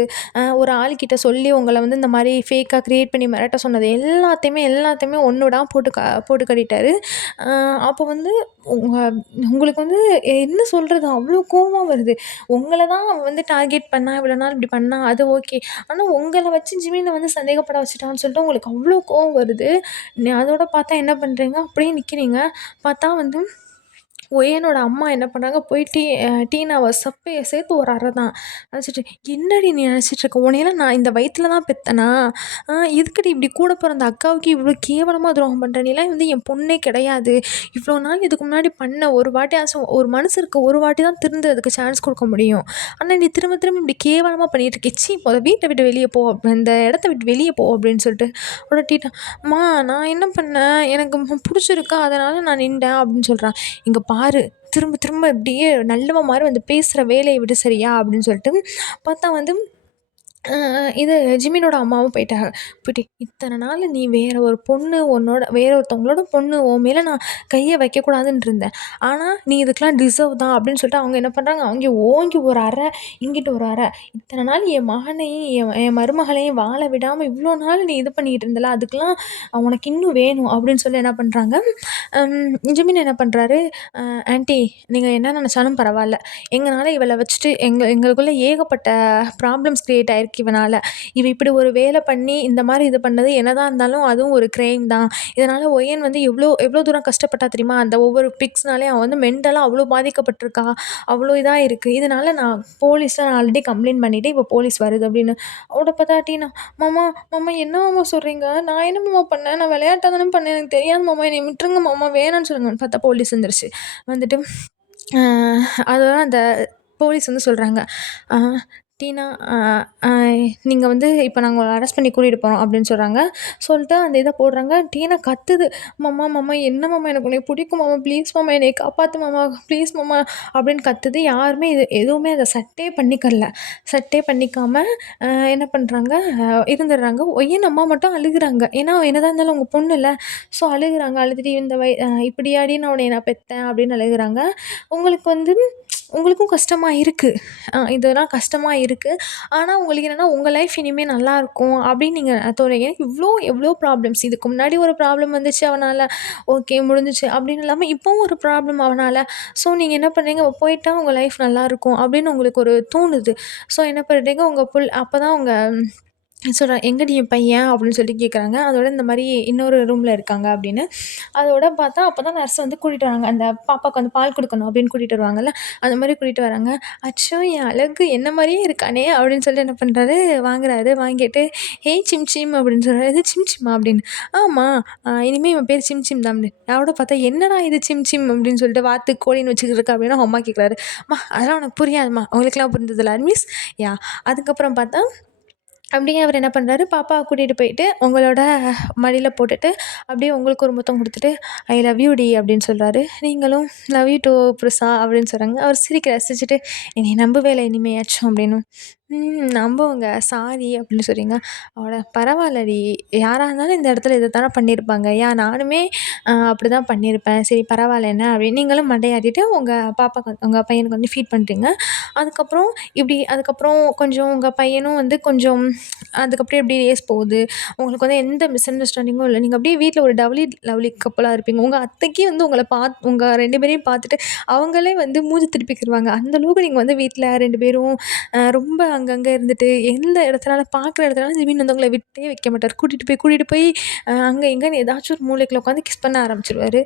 ஒரு ஆள்கிட்ட சொல்லி உங்கள வந்து இந்த மாரி ஃபேக்கா கிரியேட் பண்ணி மிரட்ட சொன்னது எல்லாத்தையுமே ஒண்ணு விடாம போட்டு காட்டிட்டாரு. அ அப்போ வந்து உங்க உங்களுக்கு வந்து என்ன சொல்றது? அவ்ளோ கோவம் வருது. உங்கள தான் அவ வந்து டார்கெட் பண்ணா, இவ்வளோ நாள் இப்படி பண்ணா, அது ஓகே. ஆனா உங்கள வச்சு ஜிமின வந்து சந்தேகப்பட வச்சுட்டான்னு சொல்லிட்டு உங்களுக்கு அவ்ளோ கோவம் வருது. அதோட பார்த்தா என்ன பண்றீங்க? அப்படியே நிக்கிறீங்க. பார்த்தா வந்து ஒய்யனோட அம்மா என்ன பண்ணாங்க, போய் டீனாவ சப்பைய சேர்த்து ஒரு அற தான். அடிச்சுட்டு, "என்னடி நீ நெனச்சிட்டு இருக்க? உன்னையெல்லாம் நான் இந்த வயித்துல தான் பெத்தனா? எதுக்குடி இப்படி கூட பொறந்த அக்காவுக்கு இவ்ளோ கேவலமா துரோகம் பண்ற? நீலாம் வந்து என் பொண்ணே கிடையாது. இவ்ளோ நாள் இதுக்கு முன்னாடி பண்ண ஒரு வாட்டியாச்சும் ஒரு மனுஷருக்கு ஒரு வாட்டி தான் திருந்துறதுக்கு சான்ஸ் குடுக்க முடியும். ஆனா நீ திரும்ப திரும்ப இப்படி கேவலமா பண்ணிட்டு இருக்க. ச்சீ! மொத வீட்ட விட்டு வெளிய போ. இந்த இடத்த விட்டு வெளிய போ" அப்படின்னு சொல்லிட்டு உடனே "அம்மா நான் என்ன பண்ணேன்? எனக்கு புடிச்சிருக்கு. அதனால நான் நின்டேன்" அப்படின்னு சொல்றான். "இங்க பாரு, திரும்ப திரும்ப இப்படியே நல்லவ மாரி வந்து பேசுற வேலைய விடு சரியா?" அப்படின்னு சொல்லிட்டு பார்த்தா வந்து இது ஜிமினோட அம்மாவும் போயிட்டாங்க. போயிட்டு, "இத்தன நாள் நீ வேற ஒரு பொண்ணு வேற ஒருத்தவங்களோட பொண்ணு உன் மேல நான் கைய வைக்கக்கூடாதுன்னு இருந்தேன். ஆனா, நீ இதுக்கெல்லாம் டிசர்வ் தான்." அப்படின்னு சொல்லிட்டு அவங்க என்ன பண்றாங்க, அங்கே ஓங்கி ஒரு அறை, இங்கிட்டு ஒரு அறை. "இத்தன நாள் என் மகனையும், என் என் மருமகளையும் வாழ விடாம இவ்ளோ நாள் நீ இது பண்ணிட்டு இருந்தல்ல, அதுக்கெல்லாம் உனக்கு இன்னும் வேணும்." அப்படின்னு சொல்லி என்ன பண்றாங்க, ஜிமின் என்ன பண்றாரு, ஆன்ட்டி நீங்க என்ன நெனச்சாலும் பரவால்ல. எங்கனால இவள வச்சுட்டு எங்களுக்குள்ள ஏகப்பட்ட ப்ராப்ளம்ஸ் கிரியேட் ஆயிருக்கு இவனால. இவ இப்படி ஒரு வேலை பண்ணி இந்த மாரி இது பண்ணது என்னதான் இருந்தாலும் அதுவும் ஒரு கிரைம் தான். இதனால ஒயன் வந்து எவ்ளோ எவ்ளோ தூரம் கஷ்டப்பட்டா தெரியுமா? அந்த ஒவ்வொரு பிக்ஸ்னாலயும் அவ வந்து மென்டலா அவ்ளோ பாதிக்கப்பட்டுருக்கா. அவ்ளோ இதா இருக்கு. இதனால நான் போலீஸ்ல நான் ஆல்ரெடி கம்ப்ளைண்ட் பண்ணிட்டேன். இப்ப போலீஸ் வருது அப்படின்னு. அவட பார்த்தா டீனா, மாமா மாமா என்ன மாமா சொல்றீங்க? நான் என்ன மாமா பண்ணேன்? நான் விளையாட்டா தானே பண்ணேன். எனக்கு தெரியாது மாமா. என்னைய விட்டுருங்க மாமா. வேணான்னு சொல்லுங்கன்னு பார்த்தா போலீஸ் வந்துருச்சு. வந்துட்டு அ அதோட அந்த போலீஸ் வந்து சொல்றாங்க, "அ டீனா நீங்க வந்து இப்ப நாங்க உங்கள அரெஸ்ட் பண்ணி கூட்டிட்டு போறோம்" அப்படின்னு சொல்றாங்க. சொல்லிட்டு அந்த இத போடுறாங்க. டீனா கத்துது, "மாமா மாமா என்ன மாமா எனக்கு உன்னைய பிடிக்கும் மாமா. ப்ளீஸ் மாமா என்னைய காப்பாத்து மாமா. ப்ளீஸ் மாமா" அப்படின்னு கத்துது. யாருமே எதுவுமே அத சட்டே பண்ணிக்கல. சட்டே பண்ணிக்காம என்ன பண்றாங்க, இருந்துடுறாங்க. ஒய்யன் அம்மா மட்டும் அழுகுறாங்க. ஏன்னா என்னதான் இருந்தாலும் அவங்க பொண்ணுல்ல. ஸோ அழுகுறாங்க. அழுதுட்டு இந்த "இப்படியாடி நான் உன்னைய நான் பெத்தேன்" அப்படின்னு அழுகுறாங்க. உங்களுக்கு வந்து உங்களுக்கும் கஷ்டமா இருக்கு. இதெல்லாம் கஷ்டமா இருக்கு. ஆனா உங்களுக்கு என்னன்னா, உங்க லைஃப் இனிமே நல்லாயிருக்கும் அப்படின்னு நீங்க தோணுறீங்க. எவ்ளோ ப்ராப்ளம்ஸ் இதுக்கு முன்னாடி ஒரு ப்ராப்ளம் வந்துச்சு அவனால. ஓகே முடிஞ்சுச்சு அப்படின்னு இல்லாம இப்பவும் ஒரு ப்ராப்ளம் அவனால. ஸோ நீங்க என்ன பண்றீங்க, போயிட்டா உங்க லைஃப் நல்லாயிருக்கும் அப்படின்னு உங்களுக்கு ஒரு தோணுது. ஸோ என்ன பண்றீங்க, உங்க அப்பதான் உங்க சொல்றேன், "எங்கடி என் பையன்?" அப்படின்னு சொல்லி கேட்குறாங்க. அதோட இந்த மாரி இன்னொரு ரூம்ல இருக்காங்க அப்படின்னு. அதோட பார்த்தா அப்பதான் நர்ஸ் வந்து கூட்டிட்டு வராங்க. அந்த பாப்பாக்கு வந்து பால் குடுக்கணும் அப்படின்னு கூட்டிட்டு வருவாங்கல்ல, அந்த மாரி கூட்டிட்டு வராங்க. "அச்சோ! என் அழகு என்ன மாரியே இருக்கானே!" அப்படின்னு சொல்லி என்ன பண்றாரு, வாங்குறாரு. வாங்கிட்டு, "ஹேய் சிம்சிம்" அப்படின்னு சொல்றாரு. "எது சிம்சிமா?" அப்படின்னு. "ஆமா, இனிமே இவன் பேர் சிம்சிம் தான்" அப்படின்னு. அவரோட பார்த்தா, "என்னடா இது சிம்சிம்" அப்படின்னு சொல்லிட்டு வாத்து கோழின்னு வச்சுக்கிட்டு இருக்க அப்படின்னு அவங்க அம்மா கேட்குறாரு. "அம்மா அதெல்லாம் உனக்கு புரியாதும்மா. உங்களுக்கெல்லாம் புரிந்ததில்ல." மீன்ஸ் அதுக்கப்புறம் பார்த்தா அப்படியே அவர் என்ன பண்றாரு, பாப்பாவ கூட்டிட்டு போயிட்டு, உங்களோட மடியில போட்டுட்டு, அப்படியே உங்களுக்கு ஒரு முத்தம் குடுத்துட்டு, "ஐ லவ் யூ டி" அப்படின்னு சொல்றாரு. நீங்களும் "லவ் யூ டூ புருஷா" அப்படின்னு சொல்றாங்க. அவர் சிரிக்கிறார். சிரிச்சுட்டு, "என்னைய நம்பவே இல்ல இனிமேயாச்சும்" அப்படின்னு. நம்புவேங்க. சாரி அப்படின்னு சொல்றீங்க. அட பரவாயில்லடி. யாரா இருந்தாலும் இந்த இடத்துல இத தானே பண்ணியிருப்பாங்க. நானுமே அப்படிதான் பண்ணியிருப்பேன். சரி பரவாயில்ல என்ன அப்படின்னு நீங்களும் மண்டைய ஆட்டிட்டு உங்க பையனுக்கு வந்து ஃபீட் பண்றீங்க. அதுக்கப்புறம் அதுக்கப்புறம் கொஞ்சம் உங்க பையனும் வந்து கொஞ்சம் அதுக்கப்புறம் எப்படி டேஸ் போகுது. உங்களுக்கு வந்து எந்த மிஸ் அண்டர்ஸ்டாண்டிங்கும் இல்ல. நீங்க அப்படியே வீட்ல ஒரு லவ்லி கப்புலா இருப்பீங்க. உங்க அத்தைக்கு வந்து உங்க 2 பேரையும் பார்த்துட்டு அவங்களே வந்து மூஞ்சி திருப்பிக்கிருவாங்க. அந்த அளவுக்கு நீங்க வந்து வீட்ல 2 பேரும் ரொம்ப அங்கங்க இருந்துட்டு, எந்த இடத்துலலாம் பார்க்குற இடத்துலலாம் ஜிமின் வந்து உங்கள விட்டே வைக்க மாட்டாரு. கூட்டிட்டு போய் அங்க இங்கன்னு ஏதாச்சும் ஒரு மூலைக்குள்ள உட்காந்து கிஸ் பண்ண ஆரம்பிச்சுருவாரு.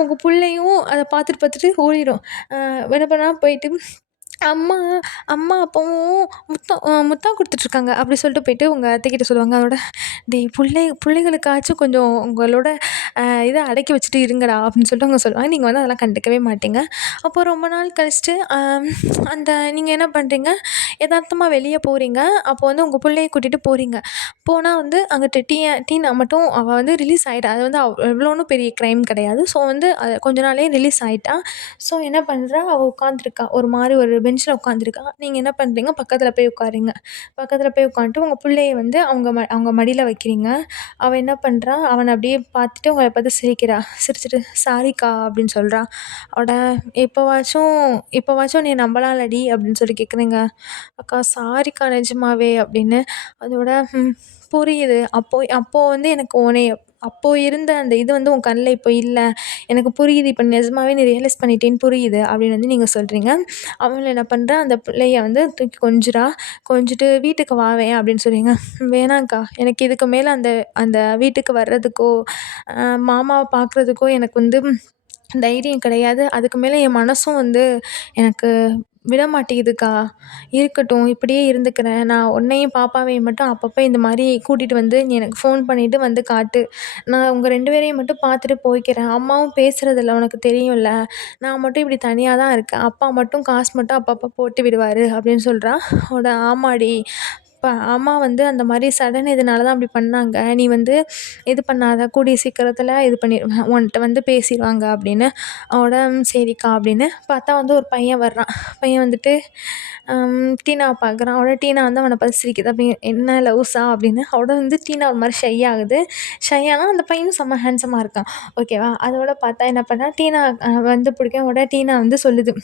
உங்க புள்ளையும் அத பார்த்துட்டு ஓடிரும். என்ன பண்ணா போயிட்டு அம்மா அம்மா அப்பாவும் முத்தம் குடுத்துட்ருக்காங்க. அப்படி சொல்லிட்டு போயிட்டு உங்க அத்தைக்கிட்ட சொல்லுவாங்க. அதோட "டேய் புள்ளைகளுக்காச்சும் கொஞ்சம் உங்களோட இத அடக்கி வச்சுட்டு இருங்கடா" அப்படின்னு சொல்லிட்டு அவங்க சொல்லுவாங்க. நீங்க வந்து அதெல்லாம் கண்டுக்கவே மாட்டீங்க. அப்போ ரொம்ப நாள் கழிச்சுட்டு அந்த நீங்க என்ன பண்றீங்க, எதார்த்தமா வெளிய போறீங்க. அப்போ வந்து உங்க புள்ளைய கூட்டிட்டு போறீங்க. போனா வந்து அங்கிட்டு டீனா மட்டும் அவ வந்து ரிலீஸ் ஆயிட்டா. அது வந்து அவ்வளோ ஒண்ணும் பெரிய கிரைம் கிடையாது. ஸோ வந்து கொஞ்ச நாள்லயே ரிலீஸ் ஆயிட்டா. ஸோ என்ன பண்றா, அவ உட்காந்துருக்கா. ஒரு மாரி ஒரு பெஞ்ச்ல உட்காந்துருக்கா. நீங்க என்ன பண்றீங்க, பக்கத்துல போய் உட்காருங்க. பக்கத்துல போய் உட்காந்துட்டு உங்க புள்ளைய வந்து அவங்க மடியில வைக்கிறீங்க. அவ என்ன பண்றா, அவன அப்படியே பார்த்துட்டு உங்கள பார்த்து சிரிக்கிறா. சிரிச்சுட்டு, "சாரிக்கா" அப்படின்னு சொல்றா. அவட "இப்பவாச்சும் இப்பவாச்சும் நீ நம்பலாம்லடி" அப்படின்னு சொல்லி கேட்குறீங்க. "அக்கா சாரிக்கா நிஜமாவே" அப்படின்னு. அதோட புரியுது. அப்போ அப்போ வந்து எனக்கு உன்னைய அப்போ இருந்த அந்த இது வந்து உன் கண்ல இப்போ இல்ல. எனக்கு புரியுது. இப்ப நிஜமாவே நீ ரியலைஸ் பண்ணிட்டேன்னு புரியுது அப்படின்னு வந்து நீங்க சொல்றீங்க. அவளும் என்ன பண்றா, அந்த பிள்ளைய வந்து தூக்கி கொஞ்சுறா. கொஞ்சிட்டு "வீட்டுக்கு வாவேன்" அப்படின்னு சொல்றீங்க. "வேணாங்க்கா. எனக்கு இதுக்கு மேல அந்த அந்த வீட்டுக்கு வர்றதுக்கோ, மாமாவ பார்க்குறதுக்கோ எனக்கு வந்து தைரியம் கிடையாது. அதுக்கு மேல என் மனசும் வந்து எனக்கு விடமாட்டேங்குதுக்கா. இருக்கட்டும், இப்படியே இருந்துக்கிறேன். நான் உன்னையும் பாப்பாவையும் மட்டும் அப்பப்போ இந்த மாரி கூட்டிட்டு வந்து நீ எனக்கு ஃபோன் பண்ணிட்டு வந்து காட்டு. நான் உங்க 2 பேரையும் மட்டும் பார்த்துட்டு போய்க்கிறேன். அம்மாவும் பேசுறதில்ல உனக்கு தெரியும்ல. நான் மட்டும் இப்படி தனியா தான் இருக்கேன். அப்பா மட்டும் காசு மட்டும் அப்பப்போ போட்டு விடுவாரு" அப்படின்னு சொல்றா. "ஆமாடி. அம்மா வந்து அந்த மாரி சடன் இதனால தான் அப்படி பண்ணாங்க. நீ வந்து இது பண்ணாத. கூடிய சீக்கிரத்தில இது உன்ட்ட வந்து பேசிருவாங்க" அப்படின்னு. அவளோட "சரிக்கா" அப்படின்னு. பார்த்தா வந்து ஒரு பையன் வர்றான். பையன் வந்துட்டு டீனாவ பார்க்குறான். உடனே டீனா வந்து அவன பார்த்து சிரிக்குது. அப்ப "என்ன லவ்ஸா?" அப்படின்னு. அவளோட வந்து டீனா ஒரு மாரி ஷை ஆகுது. ஷை ஆனா அந்த பையனும் செம்ம ஹேண்ட்ஸமா இருக்கான். ஓகேவா? அதோட பார்த்தா என்ன பண்ணா, டீனா வந்து பிடிக்கும். உடனே டீனா வந்து சொல்லுது.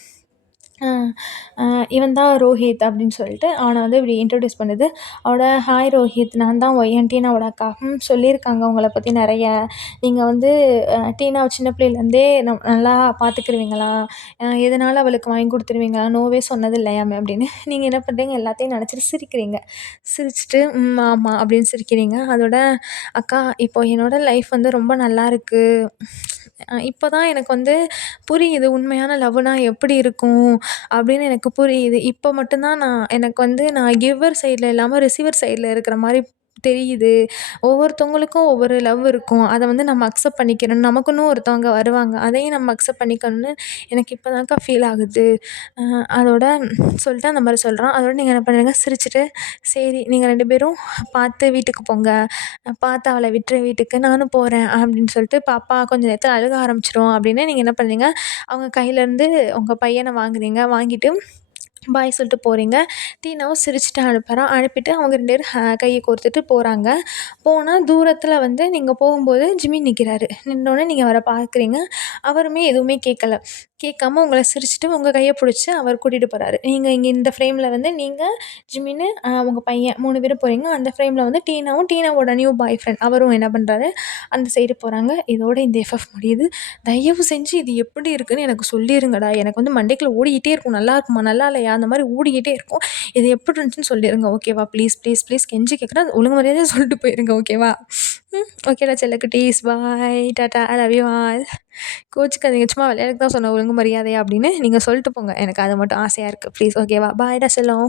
அ அ "இவன் தான் ரோஹித்" அப்படின்னு சொல்லிட்டு அவன வந்து இப்படி இன்ட்ரோடியூஸ் பண்ணுது. அவளோட "ஹாய் ரோஹித், நான் தான் என் டீனாவோட அக்கா. சொல்லியிருக்காங்க உங்கள பத்தி நெறைய. நீங்க வந்து டீனாவ சின்ன பிள்ளையிலேருந்தே நல்லா பார்த்துக்கிருவீங்களாம். எதுனாலும் அவளுக்கு வாங்கி குடுத்துருவீங்களாம். நோவே சொன்னது இல்லையாமே" அப்படின்னு. நீங்க என்ன பண்றீங்க, எல்லாத்தையும் நெனச்சுட்டு சிரிக்கிறீங்க. சிரிச்சுட்டு ஆமா" அப்படின்னு சிரிக்கிறீங்க. அதோட "அக்கா, இப்போ என்னோட லைஃப் வந்து ரொம்ப நல்லாயிருக்கு. இப்போ தான் எனக்கு வந்து புரியுது உண்மையான லவ்வுனா எப்படி இருக்கும் அப்படின்னு எனக்கு புரியுது. இப்போ மட்டும் தான் எனக்கு வந்து நான் கிவ்வர் சைட்ல இல்லாம ரிசீவர் சைட்ல இருக்கிற மாரி தெரியுது. ஒவ்வொருத்தவங்களுக்கும் ஒவ்வொரு லவ் இருக்கும். அத வந்து நம்ம அக்செப்ட் பண்ணிக்கணும். நமக்குன்னு ஒருத்தவங்க வருவாங்க. அதையும் நம்ம அக்செப்ட் பண்ணிக்கணும்னு எனக்கு இப்போ தான்க்கா ஃபீல் ஆகுது. அ அதோட சொல்லிட்டு அந்த மாரி சொல்றான். அதோட நீங்க என்ன பண்ணுறீங்க, சிரிச்சுட்டு, "சரி நீங்க 2 பேரும் பார்த்து வீட்டுக்கு போங்க. பார்த்து அவள விட்டுரு வீட்டுக்கு. நானும் போறேன்" அப்படின்னு சொல்லிட்டு, பாப்பா கொஞ்ச நேரத்தில அழுக ஆரம்பிச்சுரும் அப்படின்னு நீங்க என்ன பண்ணுறீங்க, அவங்க கையிலேருந்து உங்க பையன வாங்குறீங்க. வாங்கிட்டு பாய் சொல்லிட்டு போறீங்க. டீனாவும் சிரிச்சுட்டு அனுப்புறா. அனுப்பிட்டு அவங்க 2 பேரும் கைய கோர்த்துட்டு போறாங்க. போனா தூரத்தில வந்து நீங்க போகும்போது ஜிம்மி நிக்கிறாரு. நின்னோனே நீங்க அவர பார்க்குறீங்க. அவருமே எதுவுமே கேட்கல. கேட்காம உங்கள சிரிச்சுட்டு உங்க கைய புடிச்சு அவர் கூட்டிட்டு போறாரு. நீங்க இங்க இந்த ஃப்ரேம்ல வந்து நீங்க, ஜிமின்னு, உங்க பையன் 3 பேரும் போறீங்க. அந்த ஃப்ரேம்ல வந்து டீனாவும், டீனாவோட நியூ பாய் ஃப்ரெண்ட் அவரும் என்ன பண்றாரு, அந்த சைடு போறாங்க. இதோட இந்த எஃப்எஃப் முடியுது. தயவு செஞ்சு இது எப்படி இருக்குன்னு எனக்கு சொல்லிருங்கடா. எனக்கு வந்து மண்டைக்குள்ள ஓடிக்கிட்டே இருக்கும். நல்லா இருக்குமா? நல்லா இல்லையா? அந்த மாரி ஓடிக்கிட்டே இருக்கும். இது எப்படி இருந்துச்சுன்னு சொல்லிருங்க. ஓகேவா? ப்ளீஸ், ப்ளீஸ், ப்ளீஸ் கெஞ்சி கேட்குறேன். ஒழுங்கு மரியாதையா சொல்லிட்டு போயிருங்க. ஓகேவா? ஓகேடா செல்லக்குட்டீஸ். பாய். டாட்டா. I love you all. கோச்சுக்காதீங்க. சும்மா விளையாட்டுக்கு தான் சொன்னேன் ஒழுங்கு மரியாதையா அப்படின்னு. நீங்க சொல்லிட்டு போங்க. எனக்கு அது மட்டும் ஆசையா இருக்கு. ப்ளீஸ். ஓகேவா? பாய்டா செல்லம்.